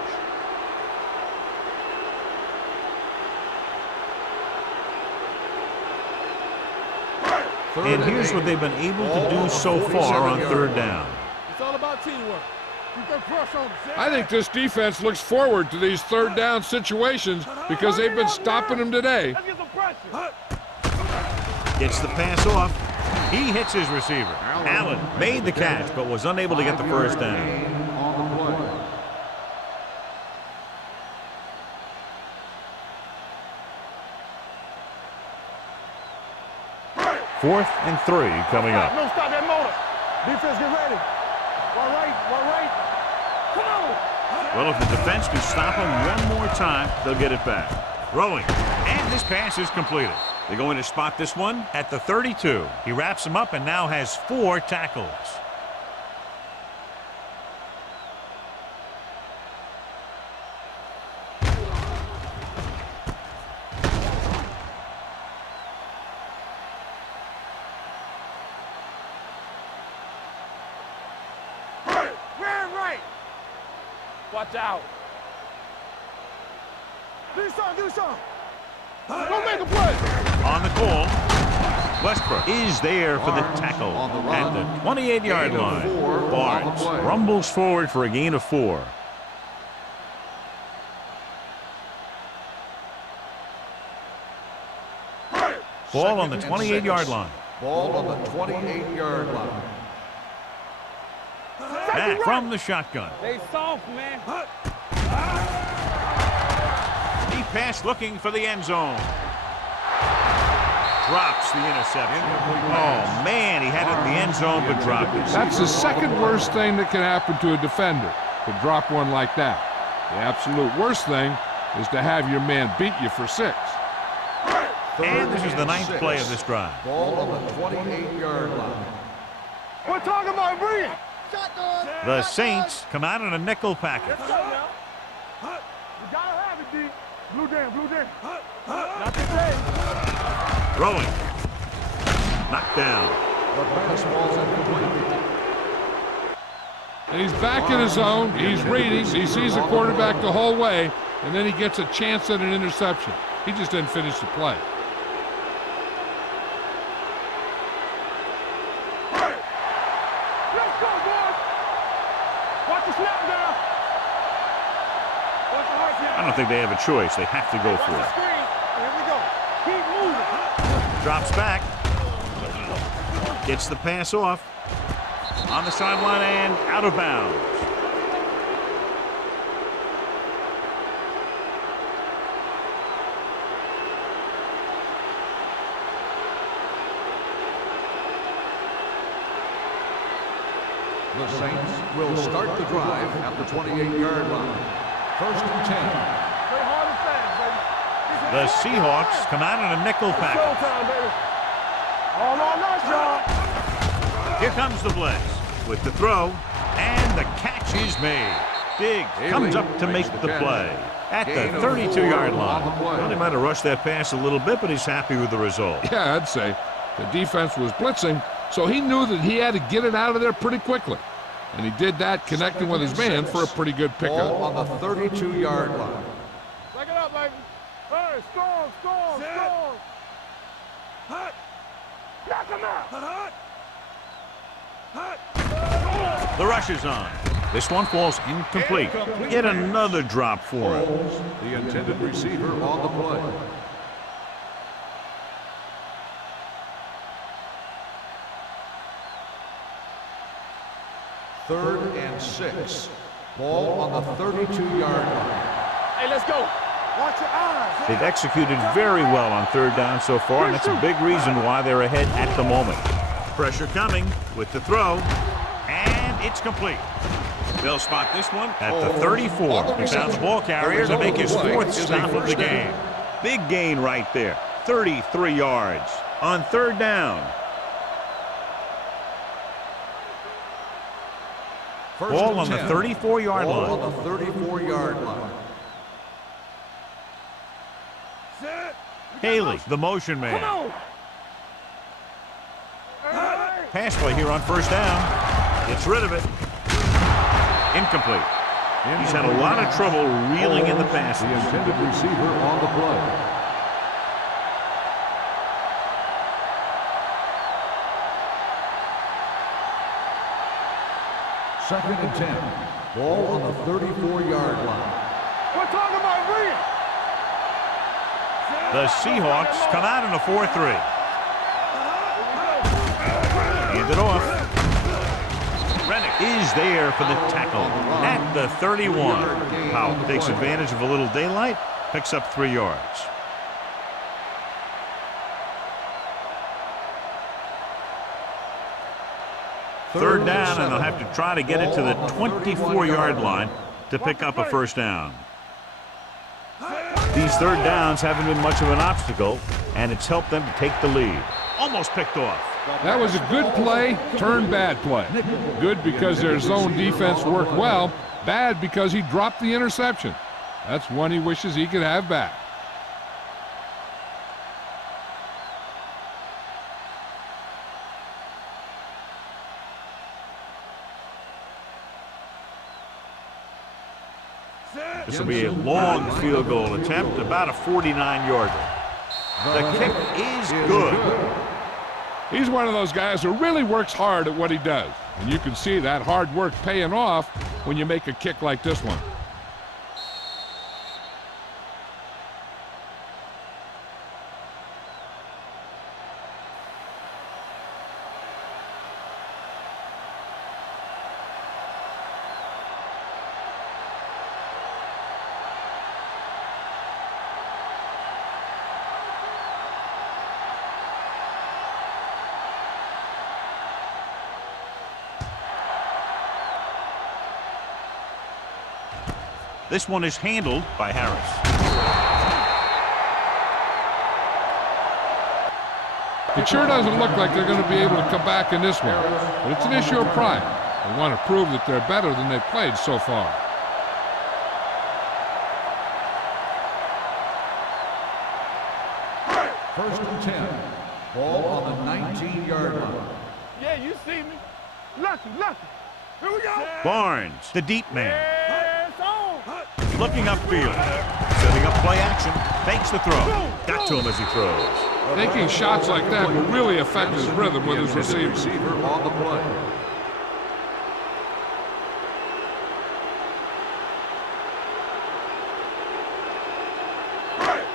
And here's what they've been able to do so far on third down. It's all about teamwork. Keep that pressure on. I think this defense looks forward to these third down situations because they've been stopping them today. Let's get some pressure. Gets the pass off. He hits his receiver. Allen made the catch but was unable to get the first down. On the play. Fourth and 3 coming up. No, stop that motor. Defense, get ready. One right. Come on. Well, if the defense can stop him one more time, they'll get it back. Throwing. And this pass is completed. They're going to spot this one at the 32. He wraps him up and now has 4 tackles. Right. Watch out. Do something. Go make a play. On the call, Westbrook is there for the tackle at the 28-yard line. Barnes rumbles forward for a gain of 4. Ball on the 28-yard line. Ball on the 28-yard line. Back from the shotgun. They soft, man. Deep pass looking for the end zone. Drops the interception. Oh, man, he had it in the end zone but dropped it. That's the second worst thing that can happen to a defender, to drop one like that. The absolute worst thing is to have your man beat you for 6. And this is the 9th play of this drive. Ball on the 28-yard line. We're talking about bringing. The Saints come out in a nickel package. Let's go now. You gotta have it, D. Blue down, blue down. Not today. Throwing. Knocked down. The pass falls incomplete. And he's back in his zone. He's reading. He sees the quarterback the whole way, and then he gets a chance at an interception. He just didn't finish the play. Let's go, boys. Watch the snap down. Watch the heart down. I don't think they have a choice. They have to go for Watch the it. screen. Here we go. Keep moving. Drops back. Gets the pass off. On the sideline and out of bounds. The Saints will start the drive at the 28-yard line. 1st and 10. Play hard and fast, baby. The Seahawks come out in a nickel package. Showtime, baby. All on us, y'all. Here comes the blitz with the throw, and the catch is made. Diggs comes up to make the play at the 32-yard line. Well, they might have rushed that pass a little bit, but he's happy with the result. Yeah, I'd say the defense was blitzing, so he knew that he had to get it out of there pretty quickly. And he did that, connecting with his man for a pretty good Ball pickup. on the 32-yard line. Back it up, baby. Hey, storm. Knock him out. The rush is on. This one falls incomplete. Yet another drop for him. The intended receiver on the play. Third and 6. Ball on the 32-yard line. Hey, let's go. Watch your eyes. They've executed very well on 3rd down so far, and that's a big reason why they're ahead at the moment. Pressure coming with the throw, and it's complete. They'll spot this one at the 34. He found the ball carrier to make his 4th stop of the game. Big gain right there, 33 yards on 3rd down. Ball on the 34-yard line. Ball on the 34-yard line. Haley, the motion man. Pass play here on 1st down. Gets rid of it. Incomplete. He's had a lot of trouble reeling in the passes. The intended receiver on the play. Second and 10. Ball on the 34-yard line. We're talking about real. The Seahawks come out in a 4-3. Hand it off. Rennick is there for the tackle at the 31. Powell takes advantage of a little daylight, picks up 3 yards. Third down, and they'll have to try to get it to the 24-yard line to pick up a 1st down. These 3rd downs haven't been much of an obstacle, and it's helped them to take the lead. Almost picked off. That was a good play, turned bad play. Good because their zone defense worked well. Bad because he dropped the interception. That's one he wishes he could have back. This will be a long field goal attempt, about a 49-yarder. The kick is good. He's one of those guys who really works hard at what he does. And you can see that hard work paying off when you make a kick like this one. This one is handled by Harris. It sure doesn't look like they're going to be able to come back in this one, but it's an issue of pride. They want to prove that they're better than they've played so far. First and 10. Ball on the 19-yard line. Yeah, you see me. Lucky. Here we go. Barnes, the deep man. Yeah, it's on. Looking upfield. Setting up play action. Fakes the throw. Got to him as he throws. Taking shots like that will really affect his rhythm with his receiver. Receiver on the play.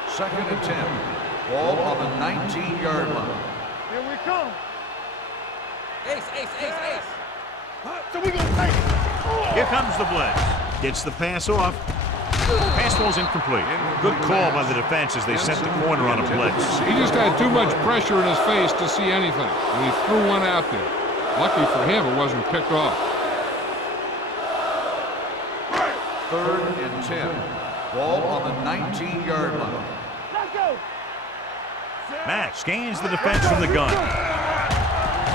Second and 10. Ball on the 19-yard line. Here we come. Ace. So we gonna take it. Here comes the blitz. Gets the pass off. Pass ball's incomplete. Good call by the defense as they sent the corner on a blitz. He just had too much pressure in his face to see anything, and he threw one out there. Lucky for him, it wasn't picked off. Third and 10. Ball on the 19-yard line. Let's go. Matt scans the defense from the gun.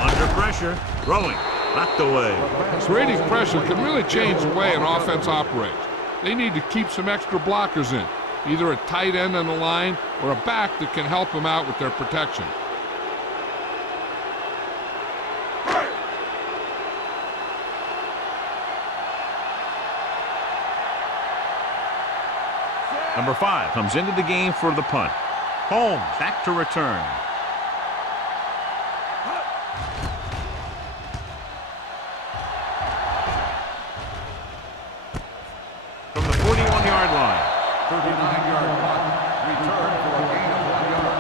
Under pressure. Throwing. Knocked away. Creating pressure can really change the way an offense operates. They need to keep some extra blockers in, either a tight end on the line or a back that can help them out with their protection. Number 5 comes into the game for the punt. Holmes back to return. From the 41-yard line. 39-yard punt. Return for a gain of 1 yard.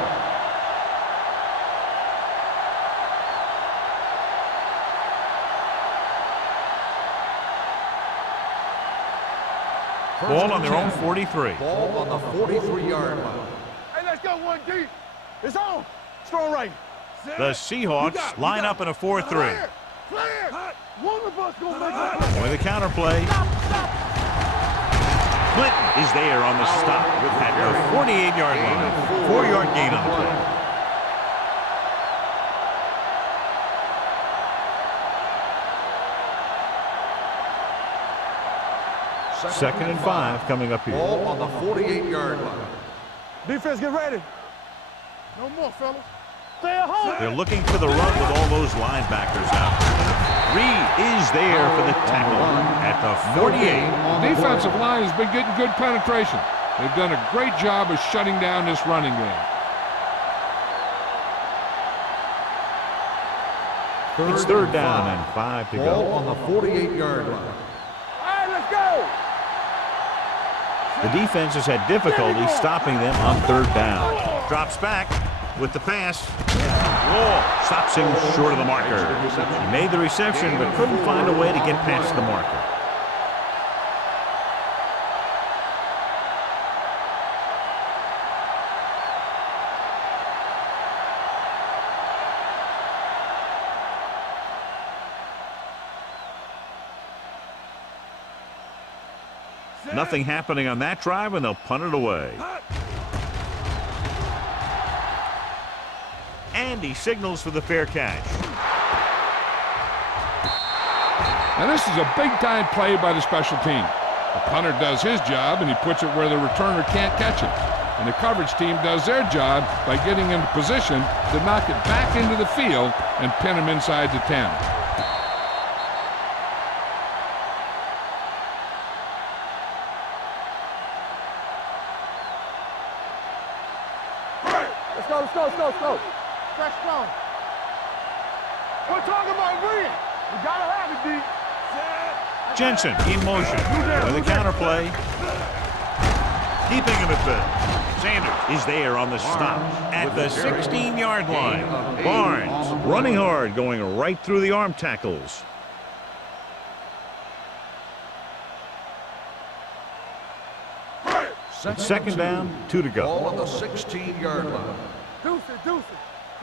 Ball on their own 43. Ball on the 43-yard line. Hey, let's go 1D. It's on. Strong right. The Seahawks line up in a 4-3. Clear. One of us gonna make it. With a counter play. Clinton is there on the stop at the 48-yard line. 4-yard gain on the play. Second and 5 coming up here. Ball on the 48-yard line. Defense, get ready. No more, fellas. Stay at home. They're looking for the run with all those linebackers out. Reed is there for the tackle at the 48. The defensive line has been getting good penetration. They've done a great job of shutting down this running game. It's third down and 5 to Ball go. on the 48-yard line. All right, let's go. The defense has had difficulty stopping them on third down. Drops back with the pass. Wall stops him short of the marker. He made the reception but couldn't find a way to get past the marker. Nothing happening on that drive, and they'll punt it away. And he signals for the fair catch. Now this is a big-time play by the special team. The punter does his job, and he puts it where the returner can't catch it. And the coverage team does their job by getting into position to knock it back into the field and pin him inside the 10. Let's go, let's go, let's go, let's go. Stretch strong. We're talking about win. We gotta have it, D. Jensen in motion with a counterplay. Keeping him at bay. Sanders is there on the stop at the 16-yard line. Barnes running hard, going right through the arm tackles. Second down, 2 to go. Ball on the 16-yard line. Deuce it.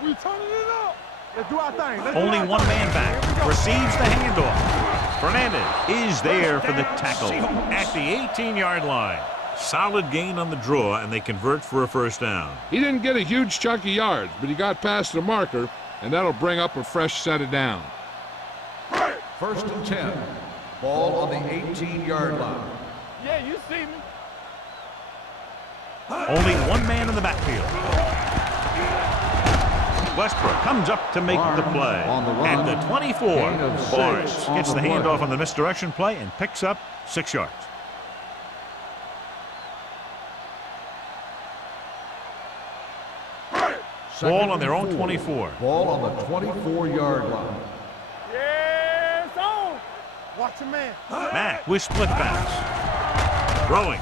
We turning it up. Let's do our thing. Only one man back. Receives the handoff. Fernandez is there for the tackle at the 18-yard line. Solid gain on the draw, and they convert for a first down. He didn't get a huge chunk of yards, but he got past the marker, and that'll bring up a fresh set of downs. First and 10. Ball on the 18-yard line. Yeah, you see me. Only one man in the backfield. Westbrook comes up to make the play at the 24. Barnes gets the handoff on the misdirection play and picks up 6 yards. Ball on their own 24. Ball on the 24-yard line. Yeah, it's on. Watch your man. Mack with split pass. Throwing.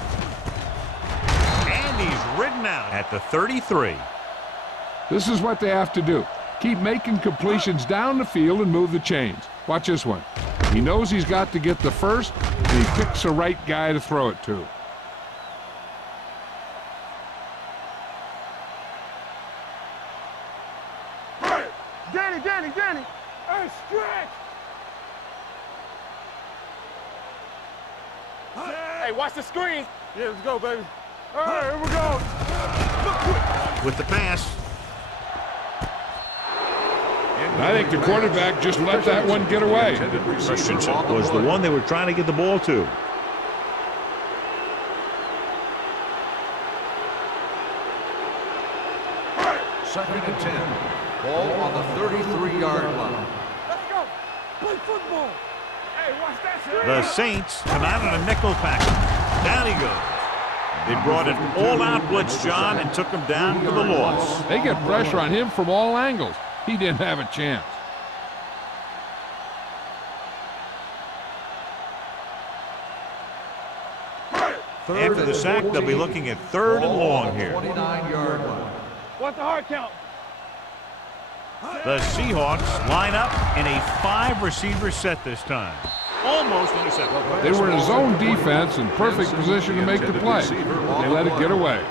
And he's ridden out at the 33. This is what they have to do. Keep making completions down the field and move the chains. Watch this one. He knows he's got to get the first, and he picks the right guy to throw it to. Danny. Hey, stretch. Hey, watch the screen. Yeah, let's go, baby. All right, here we go. With the pass. I think the quarterback just let that one get away. Christensen was the one they were trying to get the ball to. Second and 10. Ball on the 33-yard line. Let's go. Play football. Hey, watch that screen. The Saints come out in a nickel package. Down he goes. They brought an all-out blitz, John, and took him down for the loss. They get pressure on him from all angles. He didn't have a chance. After the sack, they'll be looking at 3rd and long here. 29-yard line. What's the hard count? The Seahawks line up in a 5-receiver set this time. Almost intercepted. They were in a zone defense in perfect position to make the play. They let it get away.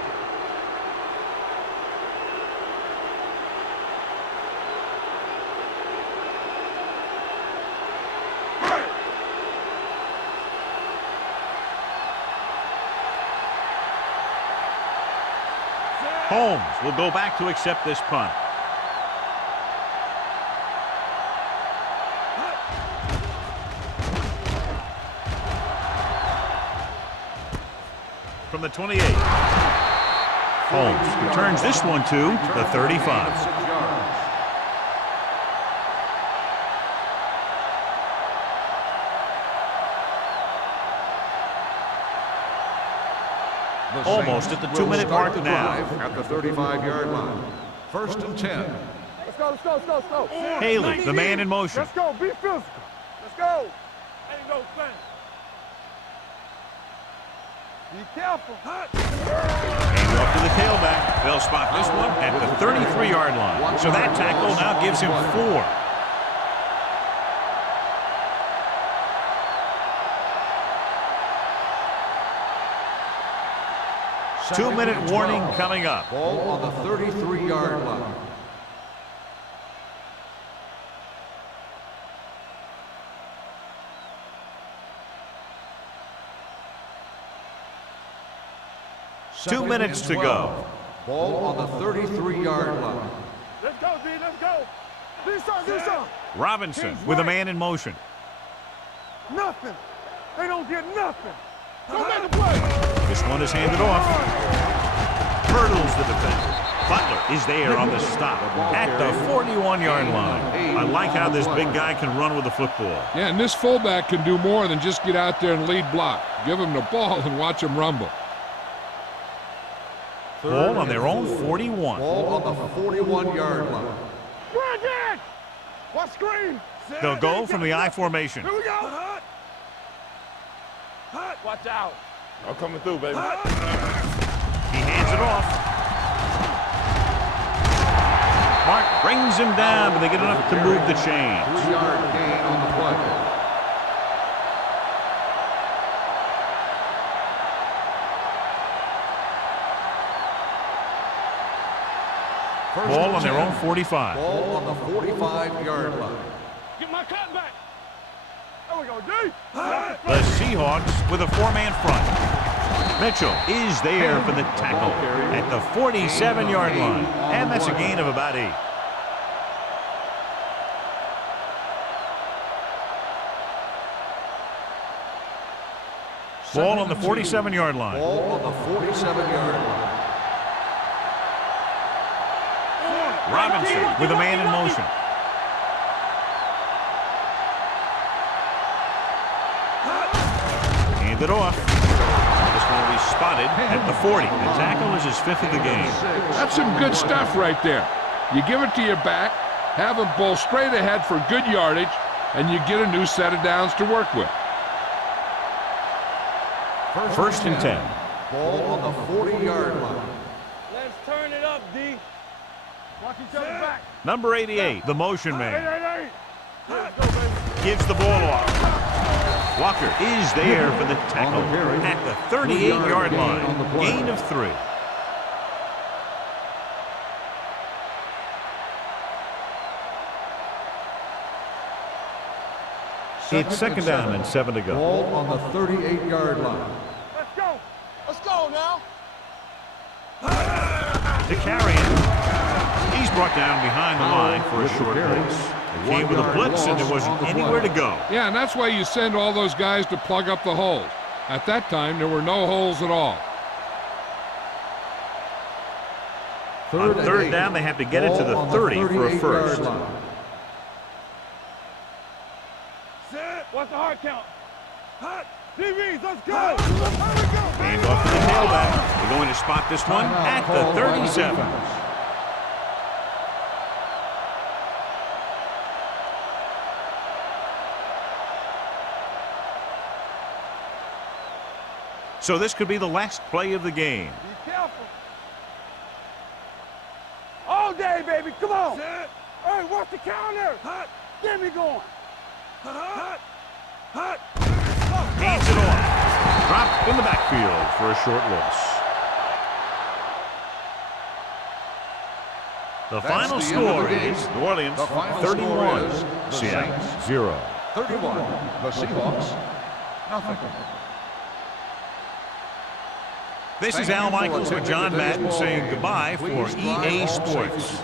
Holmes will go back to accept this punt. From the 28. Holmes returns this one to the 35. 6 yards. Almost at the 2-minute mark now. At the 35-yard line. First and 10. Let's go. Haley, the man in motion. Let's go. Be physical. Let's go. Ain't no thing. Be careful. Hand off to the tailback. They'll spot this one at the 33-yard line. So that tackle now gives him 4. Two-minute warning coming up. Ball on the 33-yard line. Two minutes to go. Ball on the 33-yard line. Let's go, D. Let's go. Do something. Robinson with a man in motion. Nothing. They don't get nothing. Go make a play. This one is handed off. Hurdles the defender. Butler is there on the stop at the 41-yard line. I like how this big guy can run with the football. Yeah, and this fullback can do more than just get out there and lead block. Give him the ball and watch him rumble. Ball on their own 41. Ball on the 41-yard line. Brandon! What screen? They'll go from the I formation. Here we go. Watch out. I'm coming through, baby. He hands it off. Mark brings him down, but they get enough to move the chains. 3-yard gain on the play. Ball on their own 45. Ball on the 45-yard line. Get my cut back. There we go, D. The Seahawks with a 4-man front. Mitchell is there for the tackle at the 47-yard line, and that's a gain of about 8. Ball on the 47-yard line. Ball on the 47-yard line. Robinson with a man in motion. Hand it off. This one will be spotted at the 40. The tackle is his 5th of the game. That's some good stuff right there. You give it to your back, have him bowl straight ahead for good yardage, and you get a new set of downs to work with. First and 10. Ball on the 40-yard line. Let's turn it up, D. Watch each other back. Number 88, the motion man, Hey. Let's go, baby. gives the ball off. Walker is there for the tackle at the 38-yard line. Gain of 3. It's 2nd down and 7 to go. Ball on the 38-yard line. Let's go. Let's go now. To carry him. He's brought down behind the line for a short pass. It came with a blitz and there wasn't anywhere to go. Yeah, and that's why you send all those guys to plug up the holes. At that time, there were no holes at all. On 3rd down, they have to get it to the 30 for a first. What's the hard count? DBs, let's go. Here we go. Hand off to the tailback. They're going to spot this one at the 37. So this could be the last play of the game. Be careful. All day, baby. Come on. Hey, what's the counter? Get me going. Hands it off. Dropped in the backfield for a short loss. The final score is New Orleans 31, Seattle 0. 31, the Seahawks, nothing. This is Al Michaels with John Madden saying goodbye for EA Sports.